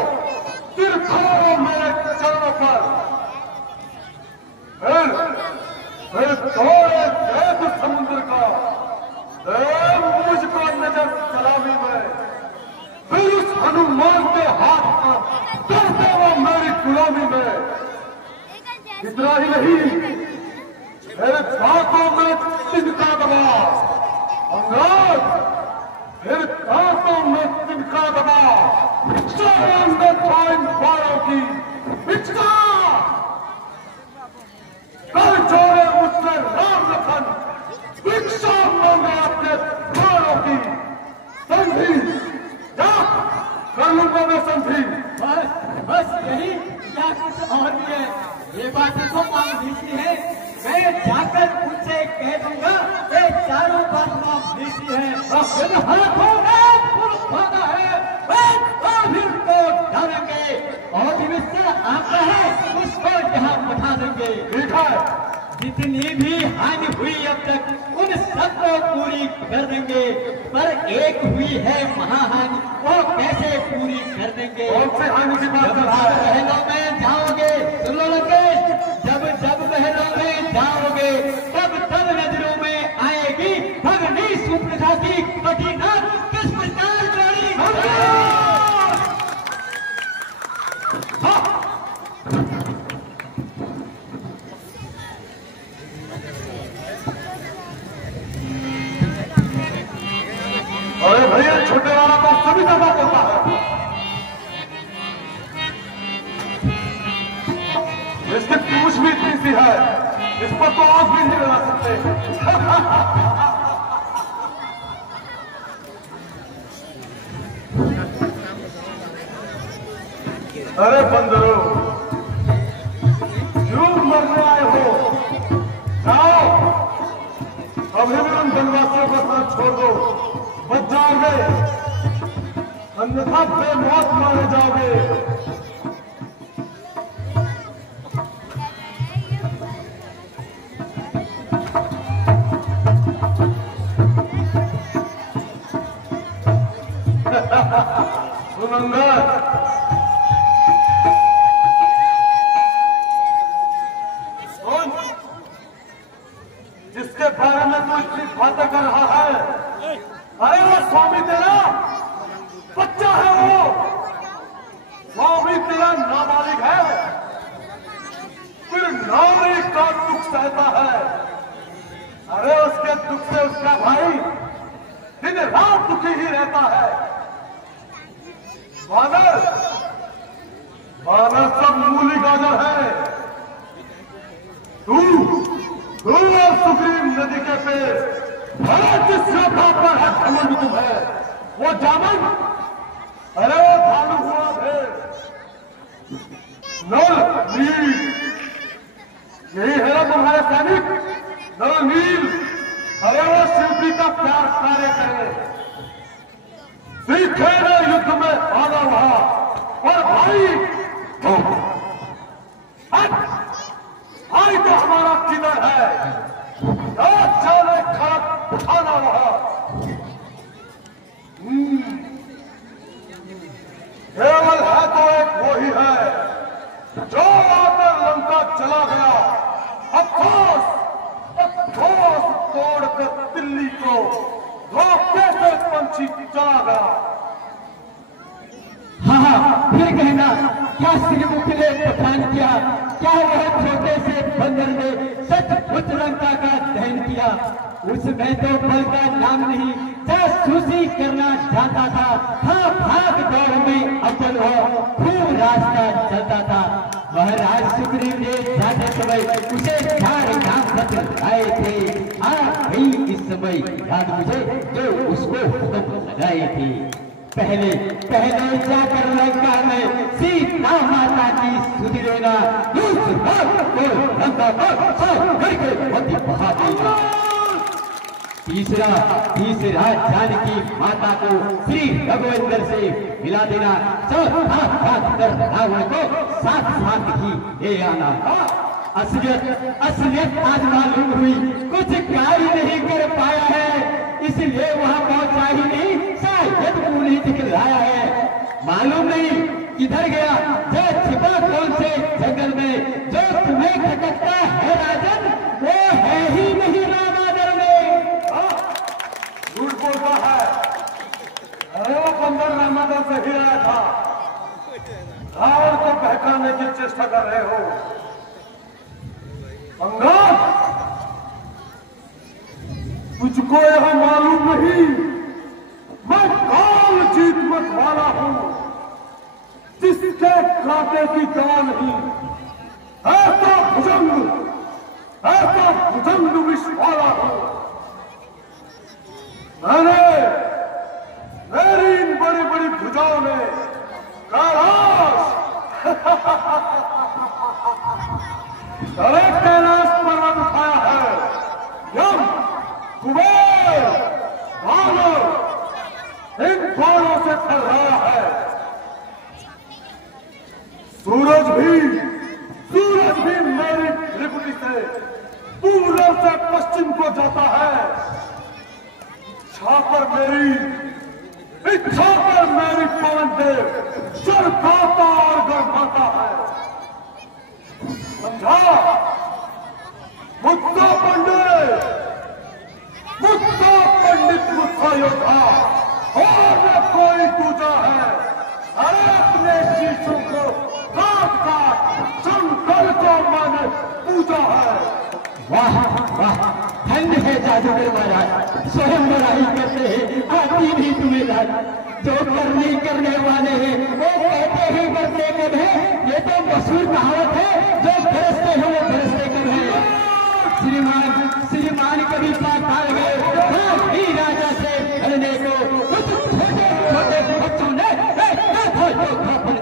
सिर खड़ो मेरे चरणों पर, फिर थोड़े देश समुद्र का मुझको नजर सलामी में, फिर उस हनुमान के हाथ पर करते वो मेरी गुलामी में। इतना ही नहीं, मेरे दांतों में तिनका दबा अंग्रेज, मेरे दांतों में तिनका दबा शाम में था इन बारों की भिक्षा। कर जोड़े मुझसे राम लखन, भिक्षा मांगे अपने बारों की। संधि जा कर लूंगा मैं संधि। बस यही या कुछ और भी है? ये बातें तो मांग लीजिए है, मैं जाकर उनसे कह दूंगा ये चारों बात मांग लीजिए है। हाथों में भागा है, फिर को डालेंगे और जिससे आता है उसको यहाँ बैठा देंगे। ठीक है, जितनी भी हानि हुई अब तक उन सबको पूरी कर देंगे, पर एक हुई है महाहानि, वो कैसे पूरी कर देंगे? कौन से हानि की बात कर रहा है? महलों में जाओगे, सुन लो लंकेश, जब जब महलों में जाओगे तब तब नजरों में आएगी भगनी सुप्रजा की कठिन किस प्रकार जोड़ी। अरे भैया, छोटे वाला तो सभी दफा बोलता है, इसकी पूछ भी इतनी सी है, इस पर तो आंख भी नहीं लगा सकते। अरे बंदरों, क्यों मरने आए हो? जाओ, अभी भी उन बनवासियों का साथ छोड़ दो, बच जाओगे, अन्यथा बेमौत मारे जाओगे। सुनंदर, सुन, जिसके बारे में तू इतनी बातें कर रहा है, अरे वो स्वामी तेरा बच्चा है, वो स्वामी तेरा नाबालिग है, फिर नारी का दुख सहता है। अरे उसके दुख से उसका भाई दिन रात दुखी ही रहता है। वानर सब मूली गाजर है। तू और सुग्रीव नदी के पेड़, अरे जिस श्रद्धा पर है घमंड तुम्हें, वो जामन, अरे वो भालू हुआ भेड़, नल नील, यही है ना तुम्हारे सैनिक, नल नील, अरे वो शिल्पी का प्यार कार्य करे, सीखे ने युद्ध में आना रहा, और भाई भाई तो हमारा किधर है, चले खड़क उठाना रहा। केवल है तो एक वो ही है जो आकर लंका चला गया, अफसोस तोड़कर दिल्ली को धोखे से पंछी चला गया। हाँ, फिर कहना क्या श्रीमुख ने पठान किया, क्या वह छोटे से बंदर ने सचमुच लंका का दहन किया। उसमें तो बल का नाम नहीं, जासूसी करना चाहता था, हाँ भाग दौड़ में अव्वल हो खूब रास्ता चलता था। महाराज सुग्रीव ने जाते समय उसे 4 नाम पत्र आए थे, भाई इस समय याद मुझे जो उसको हुक्म लगाए थे। पहले जाकर लंका में सीता माता की सुधि लेना, दूसरा को लंका पर करके पति बहा देना, तीसरा जानकी माता को श्री रघुवंदर से मिला देना, चौथा रावण को साथ ही ले आना। असलियत आज मालूम हुई, कुछ कार्य नहीं कर पाया है, इसलिए वहां पहुंचा ही नहीं, शायद मूली दिखलाया है। मालूम नहीं किधर गया जो छिपा कौन से जंगल में, जो तुम्हें खटकता है राजन वो है ही नहीं रामादर में। झूठ बोलता है। अरे वो बंदर रामादर से ही आया था। रावण को बहकाने की चेष्टा कर रहे हो। अंगद, तुझको यह मालूम नहीं मैं काल जीत मत वाला हूं, जिसके कांटे की दवा नहीं। ऐसा भुजंग विष वाला हूं। मेरी इन बड़ी बड़ी भुजाओं ने कैलाश कैलाश पर्वत उठाया है। यम, कुबेर, भालव इन दोनों से फर रहा है। सूरज भी मेरी त्रिपुटी से पूरब से पश्चिम को जाता है। छापर मेरी पवन देव चरकाता और गड़बड़ाता है। समझा? मुद्दा पंडित मुद्दा योद्धा और न कोई दूजा है। अरे अपने शीशों को काट शंकर को माने पूजा है। वाह वाह, धन्य है जादूगर महाराज, स्वयं बड़ाई करते हैं, आती भी तुम्हें लाज। जो करने वाले हैं वो कहते ही बदले कब है। ये तो मशहूर कहावत है, जो गरजते हैं वो गरजते कब है। श्रीमान कभी पाताल गए ही राजा से लड़ने को, कुछ छोटे बच्चों ने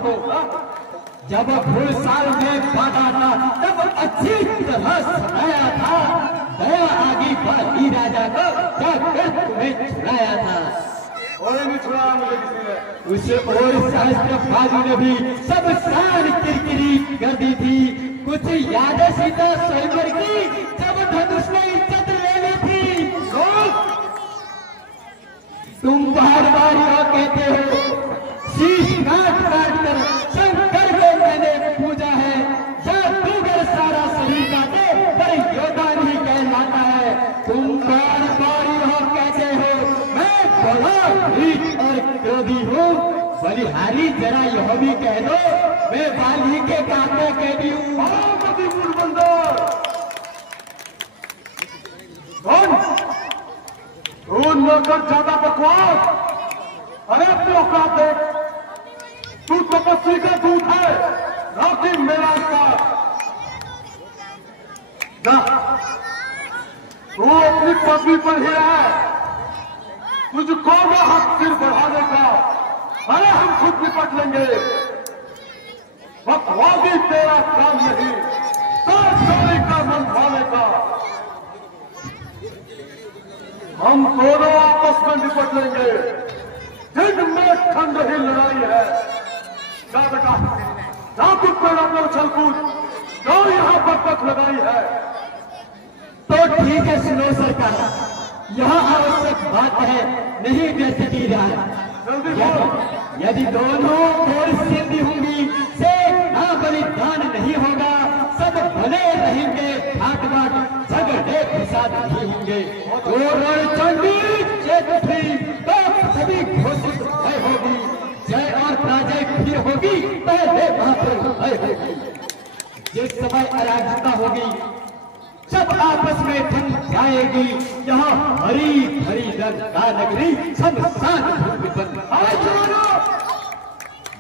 को जब फूल साल में बांधा था तब अच्छी तरह सजाया था। दया आगे पर ही राजा को जाकर तुम्हें छुड़ाया था। और नहीं छुड़ाया मुझे किसी ने। उसे और सहस्त्र बाजू ने भी सब शान किरकिरी कर दी थी। कुछ याद है सीता स्वयंवर की जब धनुष ने इज्जत ले ली थी। तुम बार बार यह कहते हो शीश काट कर शंकर को मैंने पूजा है। जादूगर सारा शरीर काटे पर योद्धा नहीं कहलाता है। तुम बार बार यह कहते हो मैं बड़ा भीत और क्रोधी हूँ। बलिहारी जरा यह भी कह दो मैं बाली के काका कैदी हूँ। तू नौकर ज्यादा बकवास। अरे अपने औकात देख, तू तपस्वी का दूत है ना कि मेरा औकात। तू अपनी पदवी पर ही है, तुझको वो हक सिर बढ़ाने का। अरे हम खुद निपट लेंगे। बकवादी तेरा काम नहीं, ताजदारी का मन भाने का। हम दोनों आपस में निपट लेंगे। दिन में ठंड रही लड़ाई है। जा बेटा, जा कुछ पेड़ा पर उछल कूद, जो यहाँ पर पक लगाई है। तो ठीक है, सुनो सरकार, यहाँ आवश्यक बात है, नहीं व्यर्थ की जाए। जल्दी बोल। यदि दोनों ओर सिद्धि होंगी से ना बलिदान नहीं होगा, सब भले रहेंगे, ठाट बाट झगड़े फसाद नहीं होंगे। जो रणचंडी थी तो सभी घोषित जय होगी, जय और पराजय फिर होगी, पहले मात्र भय होगी। जिस समय अराजकता होगी सब आपस में थक जाएगी। यहाँ हरी भरी लंका नगरी शमशान भूमि बन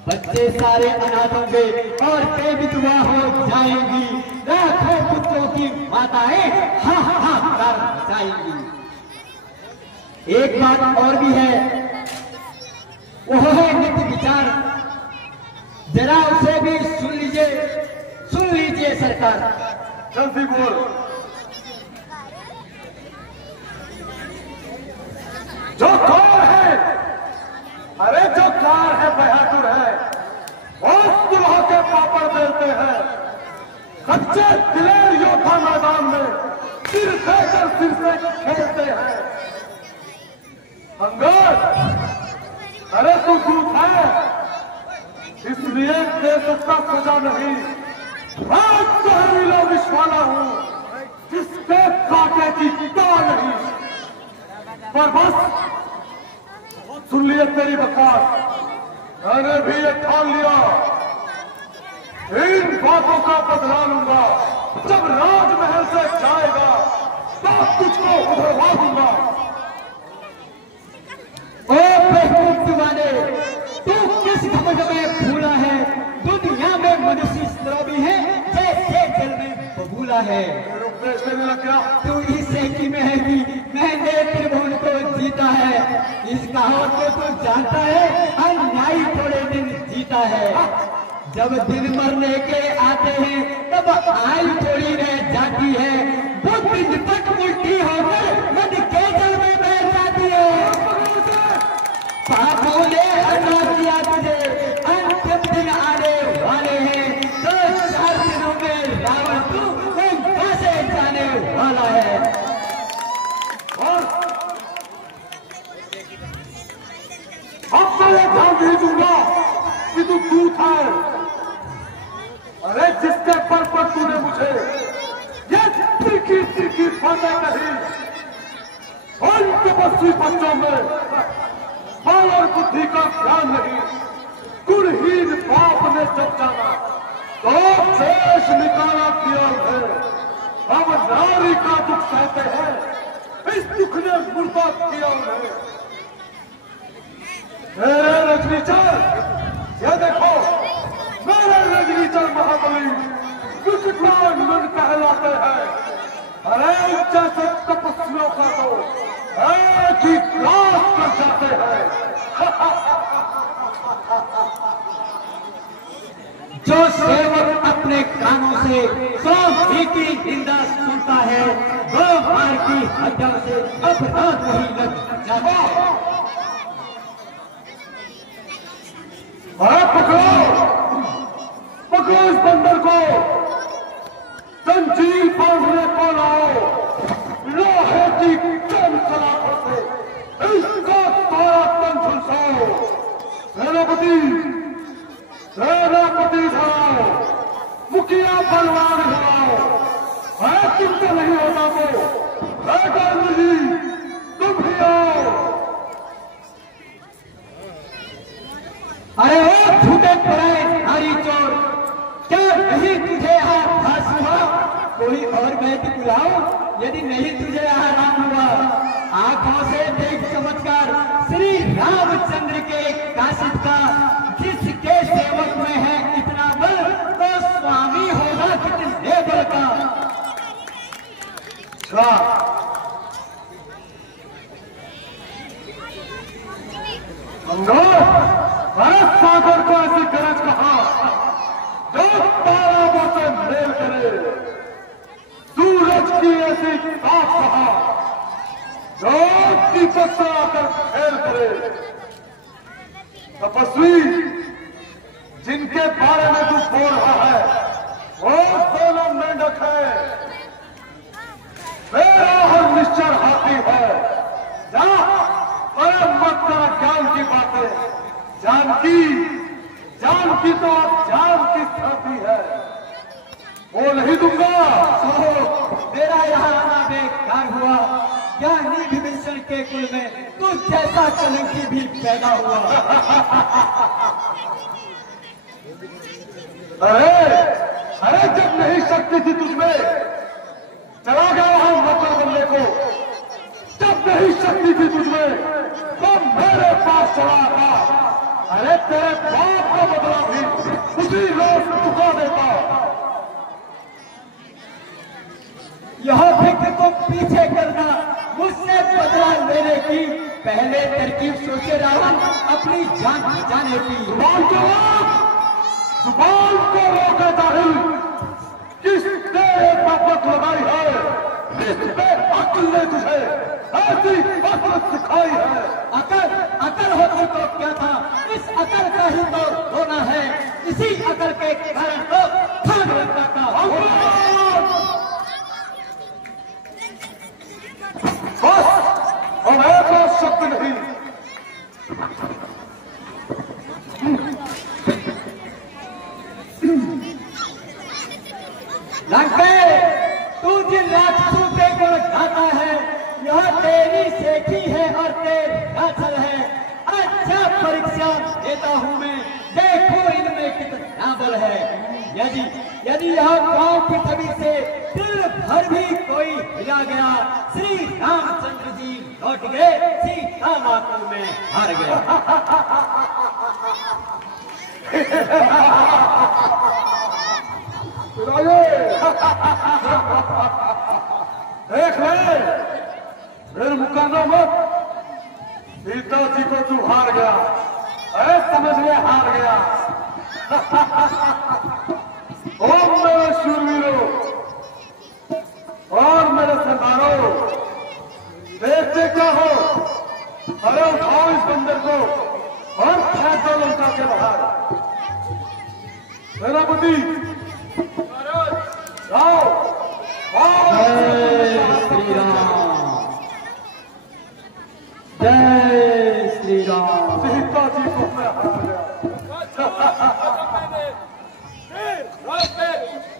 बच्चे सारे अनाथ होंगे और बेविधवा हो जाएंगी। लाखों पुत्रों की माताएं हाहाकार मचाएंगी। एक बात और भी है, वह है नित्य विचार। जरा उसे भी सुन लीजिए सरकार। जल्दी बोल। जो कार है, अरे जो कार है बहादुर है, और दुल्हा के पापड़ बेलते हैं। सच्चे दिलेर योद्धा मैदान में सिर देकर सिर से खेलते हैं। अंगद, अरे तू दूत है, इसलिए दे सकता सजा नहीं। मैं जहरीला विष वाला हूं जिसके काटे की तार नहीं। पर बस सुन लिए तेरी बकवास, मैंने भी ये ठान लिया, इन बातों का बदला लूंगा। जब राजमहल से जाएगा तब तुझको उधरवा दूंगा। ओ बेवकूफ दीवाने, तू किस घमंड में भूला है? दुनिया में मनुष्य इस तरह भी है जैसे जल में बबूला है। क्या तू इसे की महंगी मैंने त्रिभुवन को जीता है। इस कहावत को तू जानता है, अन्यायी थोड़े दिन जीता है। जब दिन मरने के आते हैं तब आयु थोड़ी रह जाती है। बुद्धि निपट उल्टी होकर मन के जल में बह जाती है। पापों ने हटा दिया तुझे, अंतिम दिन आने वाले हैं। तो 4 दिनों में रावण तू कैसे जाने वाला है। अब मैं ये ध्यान नहीं दूंगा कि तू दूत है। अरे जिसके पर तूने मुझे ये तिरकी तिरकी बातें कही, उन तपस्वी बच्चों में बल और बुद्धि का ज्ञान नहीं। गुणहीन बाप ने जब जाना तो शेष निकाला दिया है। अब नारी का दुख सहते हैं, इस दुख ने मुर्दा किया उन्हें। मेरे रजनीचर, ये देखो मेरे रजनीचर महाबली विकटान मन कहलाते हैं। अरे जैसे तपस्वियों का तो एक ही क्लास कर जाते हैं। जो सेवक अपने कानों से स्वामी की निंदा सुनता है वो मार की हड्डों से अपराध नहीं लग जाता। पकड़ो इस बंदर को, जंजीर बांधने को लाओ। लोहे की चंद सलाखों से इसका सारा तन झुलसाओ। सेनापति सेनापति धराओ, मुखिया बलवान धराओ। तुमसे नहीं होता तो गांधी जी तुम भी आओ। अरे ओ झूठे पराए नारी चोर, क्या नहीं तुझे आभास हुआ? कोई और वैद्य बुलाओ यदि नहीं तुझे आराम हुआ। आंखों से देख चमत्कार श्री रामचंद्र के काशिद का। जिसके सेवक में है इतना बल तो स्वामी होगा कितने बल का। सागर को ऐसी गरज कहा जो ताराओं से मेल करे। सूरज की ऐसी ताप कहा जो दीपक से आकर खेल करे। तपस्वी जिनके बारे में तू बोल रहा है वो दोनों मेंढक है। मेरा हर निश्चर हाथी है। जा अरे मत करा ज्ञान की बातें। जानकी तो अब जान की साथी है, वो नहीं दूंगा। मेरा यहाँ आना बेकार हुआ। ज्ञानी विभीषण के कुल में तू जैसा कलंकी भी पैदा हुआ। अरे जब नहीं शक्ति थी तुझमें चला गया वहां नौकर बनने को। जब नहीं शक्ति थी तुझमें तो मेरे पास चला था। अरे तेरे बाप का बदला भी उसी रोज चुका देता। यह फिक्र को पीछे करना मुझसे बदला लेने की पहले तरकीब सोचे रावण अपनी जान बचाने की। जुबान को रोके दाहिल, किसने ताकत लगाई है, किसने अक्ल ने तुझे ऐसी कसरत सिखाई है। अकल होती तो क्या था, इस अकल का ही तो होना है। इसी अकल के कारण तो भागवत का बस और मैं तो शब्द नहीं। लंके, तू जिन राक्षसों के गुण गाता है, यह तेरी सेठी है और तेरा छल है। अच्छा परीक्षा देता हूँ मैं, देखो इनमें कितना बल है। यदि यह गांव पृथ्वी से दिल भर भी कोई हिला गया, श्री रामचंद्र जी लौट गए, सीता मातू में हार गया। देख ले, फिर मुकाना मत, सीता जी को तू हार गया, समझ ले हार गया। ओम मेरे शूरवीरों और मेरे सरदारों, देखते क्या हो, अरे उठाओ इस बंदर को और फेंको लंका के बाहर। सेनापति जाओ। जय श्री राम, जय श्री राम। सीता जी को मैं हार गया।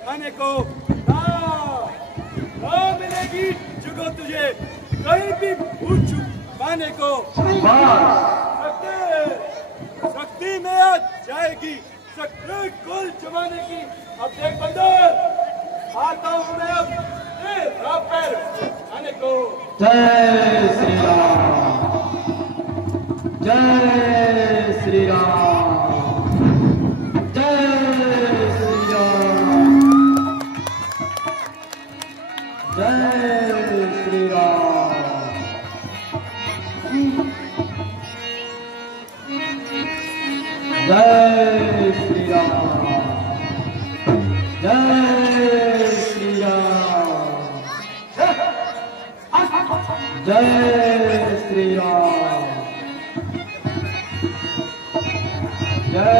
खाने को मिलेगी जुगो तुझे, कहीं भी भूल पाने को। शक्ति में आ जाएगी शक्ति कुल जमाने की। अब देख बंदर, आता हूँ मैं अब पैर खाने को। जय श्री राम, जय श्री राम, जय श्री राम, जय श्री राम। जय श्री राम, जय श्री राम, जय श्री राम, जय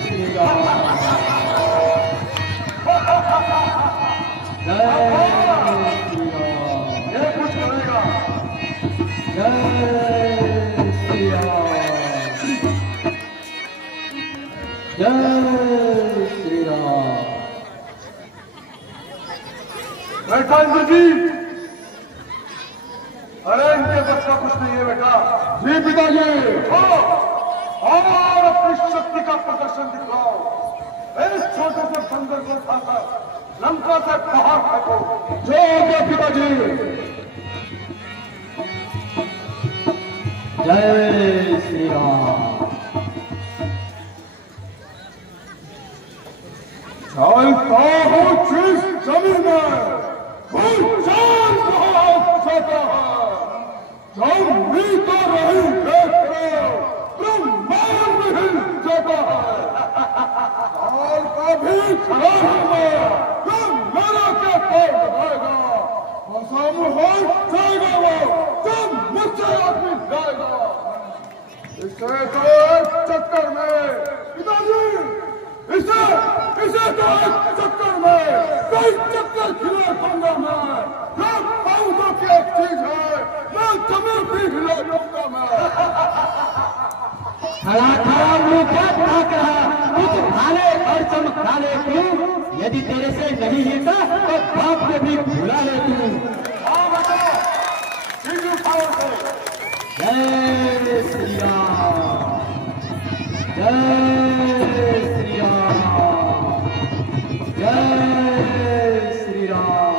श्री राम, जय श्री राम। ये कुछ करेगा। जय श्री राम, जय श्री राम। बेटा इंद्र जी, अरे इनके बस का कुछ नहीं है बेटा। जी पिताजी, और अपनी शक्ति का प्रदर्शन दिखाओ। इस छोटे से बंदर को उठाकर लंका से बाहर फेंको। जो हो गया पिताजी। जय श्री राम। चलता हूँ जिस जमीन में भूचाल बहुत जाता है, जमीन तो रही देखो ब्रह्मांड हिल जाता है। और कभी खड़ा होगा तो मेरा क्या काम बताएगा, मसाम हो जाएगा वो जब मुझसे आदमी जाएगा। इसे तो एक चक्कर में पिताजी, इसे तो एक चक्कर में कई चक्कर खिला दूंगा मैं। पाऊँ तो क्या चीज है, मैं जमीन भी हिला दूंगा मैं। खड़ा खड़ा मुंह क्या ताक रहा, कुछ भाले और चमका ले तू। यदि तेरे से नहीं हिलता तो बाप को भी भुला ले तू। जय श्री राम, जय श्री राम, जय श्री राम।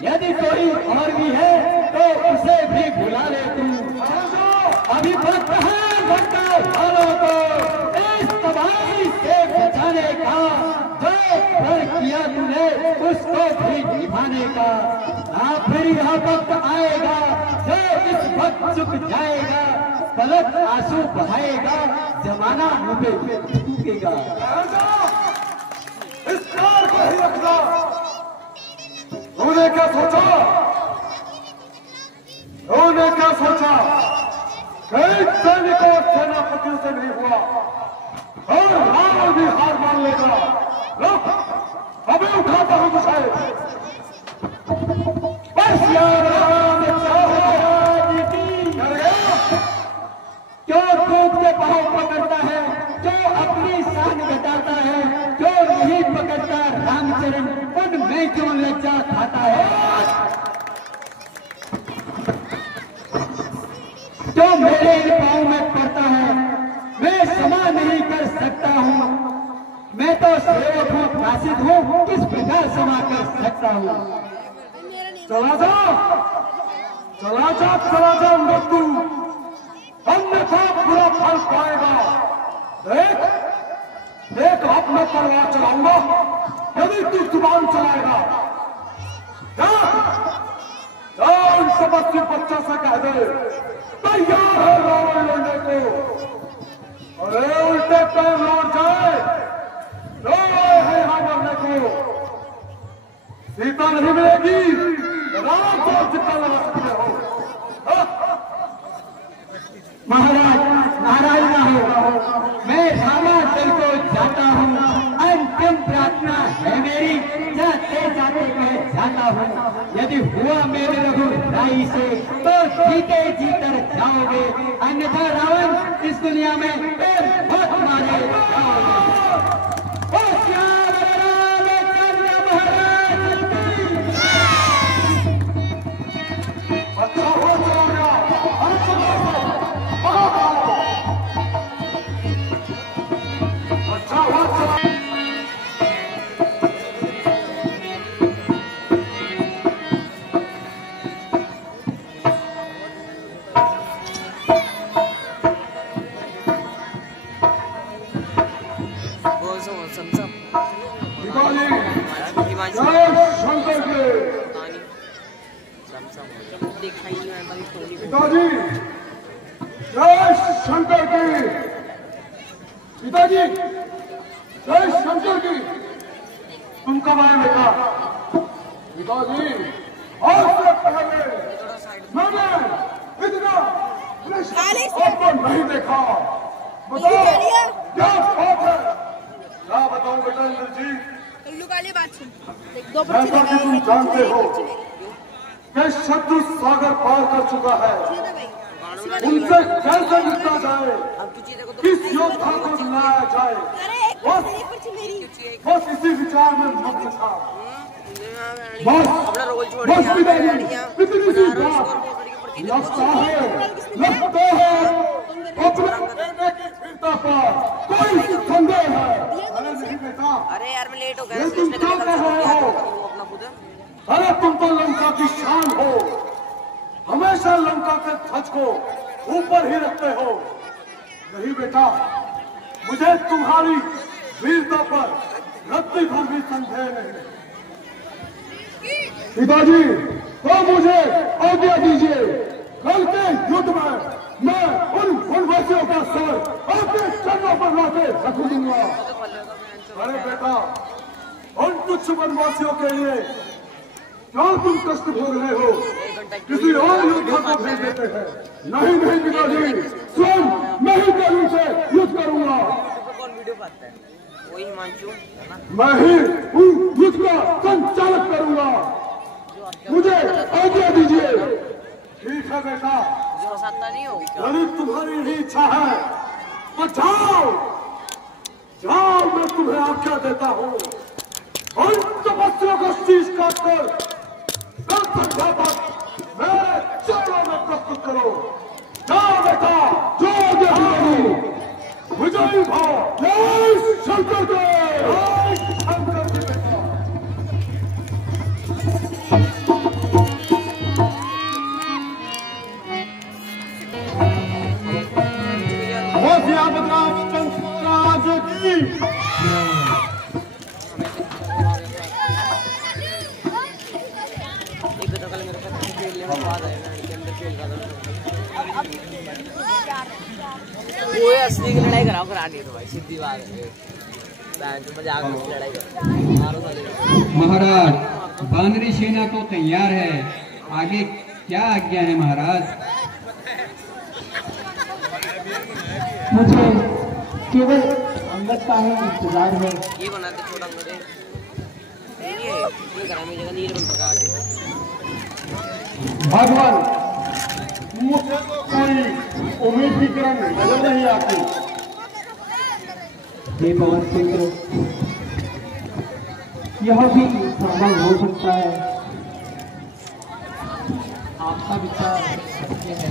यदि कोई और भी है तो उसे भी बुला ले तू। अभी वक्त है भटकाओ वालों को इस तबाही से बचाने का। जो कर किया तूने उसको भी निभाने का। ना फिर यह वक्त आएगा जो इस वक्त चुक जाएगा। पलक आंसू बहाएगा, जमाना मुंह पे थूकेगा। इस कार को ही रखना। तूने क्या सोचा, तूने क्या सोचा, कई सैनिकों और सेनापतियों से नहीं हुआ और रावण भी हार मान लेगा। लो पाँव पकड़ता है, जो अपनी शान घटाता है, जो नहीं पकड़ता रामचरण उनमें क्यों लज्जा खाता है। जो मेरे पाँव में पड़ता है मैं क्षमा नहीं कर सकता हूँ। मैं तो सेवक हूँ, कासिद हूँ, किस प्रकार क्षमा कर सकता हूँ। चला जा मृत्यु, अन्यथा बुरा फल पाएगा। देख अब मैं तलवार चलाऊंगा, यदि तू जुबान चलाएगा। जा उन समस्ती बच्चा से कह दे तैयार है रावण लड़ने को। अरे उल्टे पैर लौट जाए, है यहाँ मरने को। सीता नहीं मिलेगी, राम को जितना लगा सकते हो। महाराज नाराज ना हो, मैं रामाचल को जाता हूँ। अंतिम प्रार्थना है मेरी, जाते जाते मैं जाता हूँ। यदि हुआ मेरे रघुराई से तो जीते जीतर जाओगे, अन्यथा रावण इस दुनिया में पैर मत मारे जाओगे। पिताजी जय शंकर की, पिताजी जय शंकर की। तुम कब आए बेटा? पिताजी आज से पहले मैंने इतना आपको नहीं देखा। बताओ क्या बात है? क्या बताऊं बेटा इंद्र जी? जैसा कि तुम जानते हो कि शत्रु सागर पार कर चुका है, उनसे कैसे निपटा जाए, किस योद्धा को लाया जाए, बस इसी विचार में मग्न था। बस पिताजी इतनी सी बात। लगता है अपने की वीरता पर कोई संदेह है। अरे नहीं बेटा, अरे यार मैं लेट हो गया। तुम क्या कह रहे हो? अरे तुम तो लंका की शान हो, हमेशा लंका के ध्वज को ऊपर ही रखते हो। नहीं बेटा, मुझे तुम्हारी वीरता पर रत्ती भर भी संदेह नहीं। पिताजी तो मुझे आज्ञा दीजिए, कल के युद्ध में मैं उन वनवासियों का सर अपने चरणों पर लाके रख दूंगा। अरे बेटा, उन कुछ वनवासियों के लिए क्या तुम कष्ट भोग रहे हो? किसी और योद्धा को भेज देते हैं। नहीं नहीं पिताजी, स्वयं मैं ही तेरी से युद्ध करूंगा। कौन वीडियो पाता है? वही हिमांशु, मैं ही युद्ध का संचालक करूंगा। मुझे आज्ञा दीजिए। ठीक है बेटा, जो हंसाता नहीं हो। यदि तुम्हारी ही इच्छा है तो जाओ जाओ, मैं तुम्हें आज्ञा देता हूँ। उन तपस्वियों को शीश काटकर कल संध्या तक मेरे चरणों में प्रस्तुत करो। जाओ बेटा, जो आज्ञा दिलाओ। विजयी भाव। जय शंकर के, जय शंकर के बेटा। वो असली की लड़ाई कराओ, करा नहीं तो भाई सीधी बात है। मजाक में लड़ाई करो। महाराज बानरी सेना तो तैयार है, आगे क्या आज्ञा है महाराज? मुझे केवल अंगद का ही इंतजार है। ये बनाते छोटा मोटे ये करा मेरी जगह नील बन प्रकाश। भगवान मुझे तो कोई उम्मीद की किरण नजर नहीं आती। हे पवन पुत्र, यह भी संभव हो सकता है। आपका विचार सत्य है।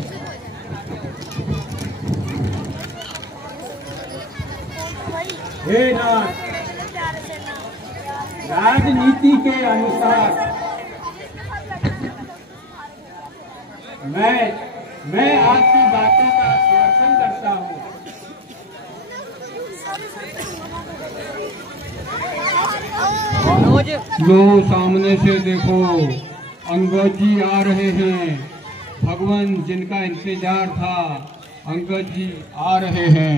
हे नाथ, राजनीति के अनुसार मैं आपकी बातों का समर्थन करता हूँ। लो सामने से देखो, अंगद जी आ रहे हैं। भगवान जिनका इंतजार था, अंगद जी आ रहे हैं।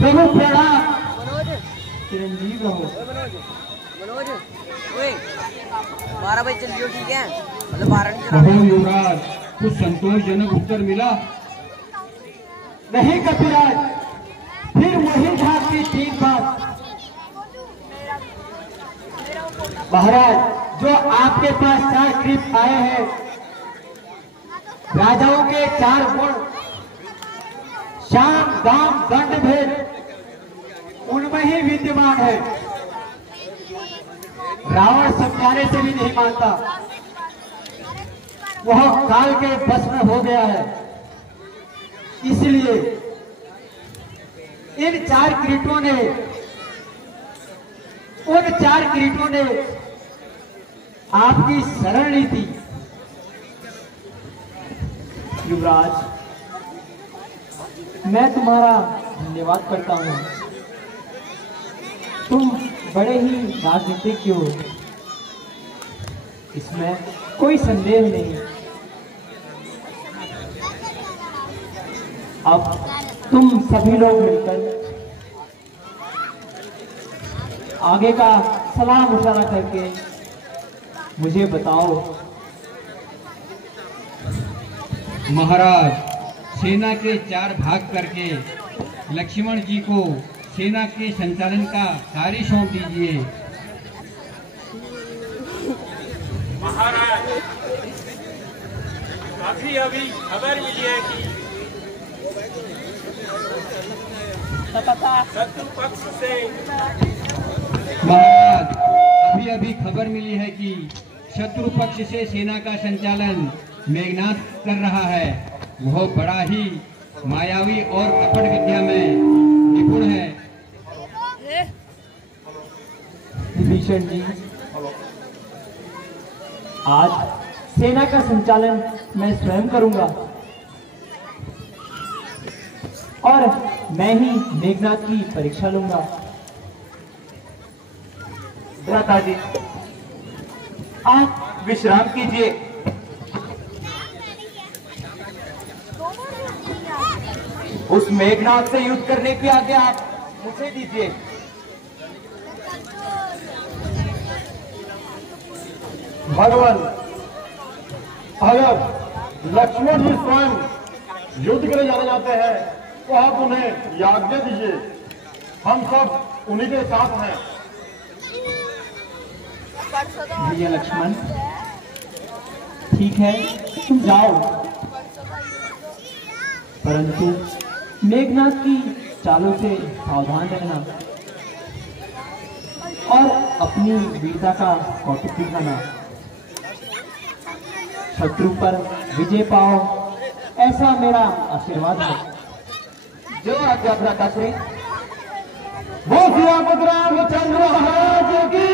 प्रभु प्रणाम। मनोज, चिरंजीव रहो। मनोज, ओए, 12 बजे चल लियो, ठीक है? मतलब 12 नहीं कहो चला। युवराज, कुछ संतोषजनक उत्तर मिला? नहीं कपिराज, फिर वही घाट की तीन बात। महाराज, जो आपके पास 4 कृप आए हैं, राजाओं के 4 गुण, शाम दाम दंड भेद, उनमें ही विद्यमान है। रावण समझाने से भी नहीं मानता, वह काल के बस में हो गया है। इसलिए इन 4 किरीटों ने, उन 4 किरीटों ने आपकी शरण ली थी। युवराज, मैं तुम्हारा धन्यवाद करता हूँ। तुम बड़े ही राजनीतिज्ञ हो, इसमें कोई संदेह नहीं। अब तुम सभी लोग मिलकर आगे का सलाह मुशावरा करके मुझे बताओ। महाराज, सेना के 4 भाग करके लक्ष्मण जी को सेना के संचालन का कार्य सौंप दीजिए। महाराज, अभी खबर मिली है कि शत्रु पक्ष से महाराज, अभी खबर मिली है कि शत्रु पक्ष से सेना का संचालन मेघनाथ कर रहा है। वह बड़ा ही मायावी और कपट विद्या में निपुण है। विभीषण जी, आज सेना का संचालन मैं स्वयं करूंगा और मैं ही मेघनाथ की परीक्षा लूंगा। भ्राता जी, आप विश्राम कीजिए। उस मेघनाथ से युद्ध करने की आज्ञा आप मुझे दीजिए। भगवान, अगर लक्ष्मण जी स्वयं युद्ध के लिए जाने जाते हैं तो आप उन्हें आज्ञा दीजिए। हम सब उन्हीं के साथ हैं। भैया लक्ष्मण, ठीक है, तुम जाओ, परंतु मेघनाथ की चालों से सावधान रहना और अपनी वीरता का कौतुक दिखाना। शत्रु पर विजय पाओ, ऐसा मेरा आशीर्वाद है। जो आज्ञा भ्राता श्री। वो सियापत रामचंद्र महाराज की।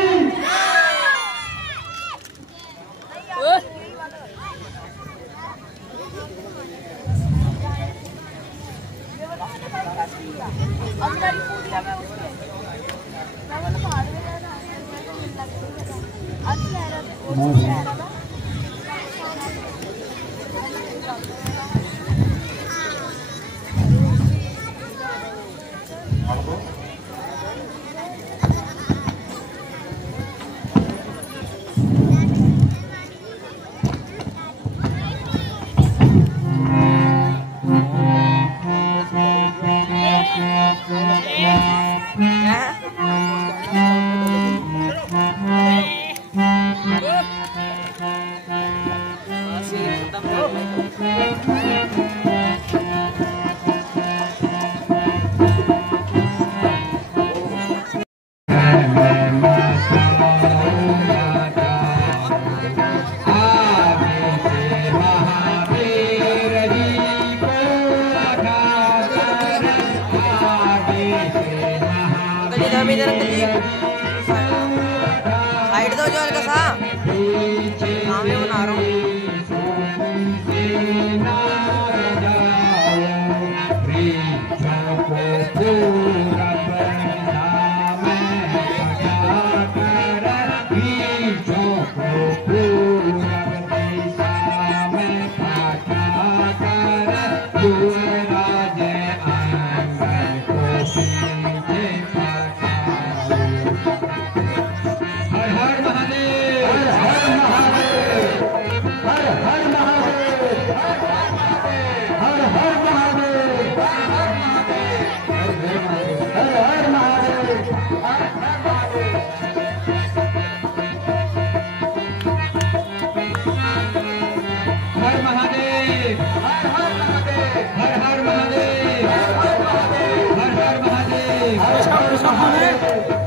जमीन रंग जी साइड दो जो हल्का सा सामने बना रहा हूँ। हर हर महादेव।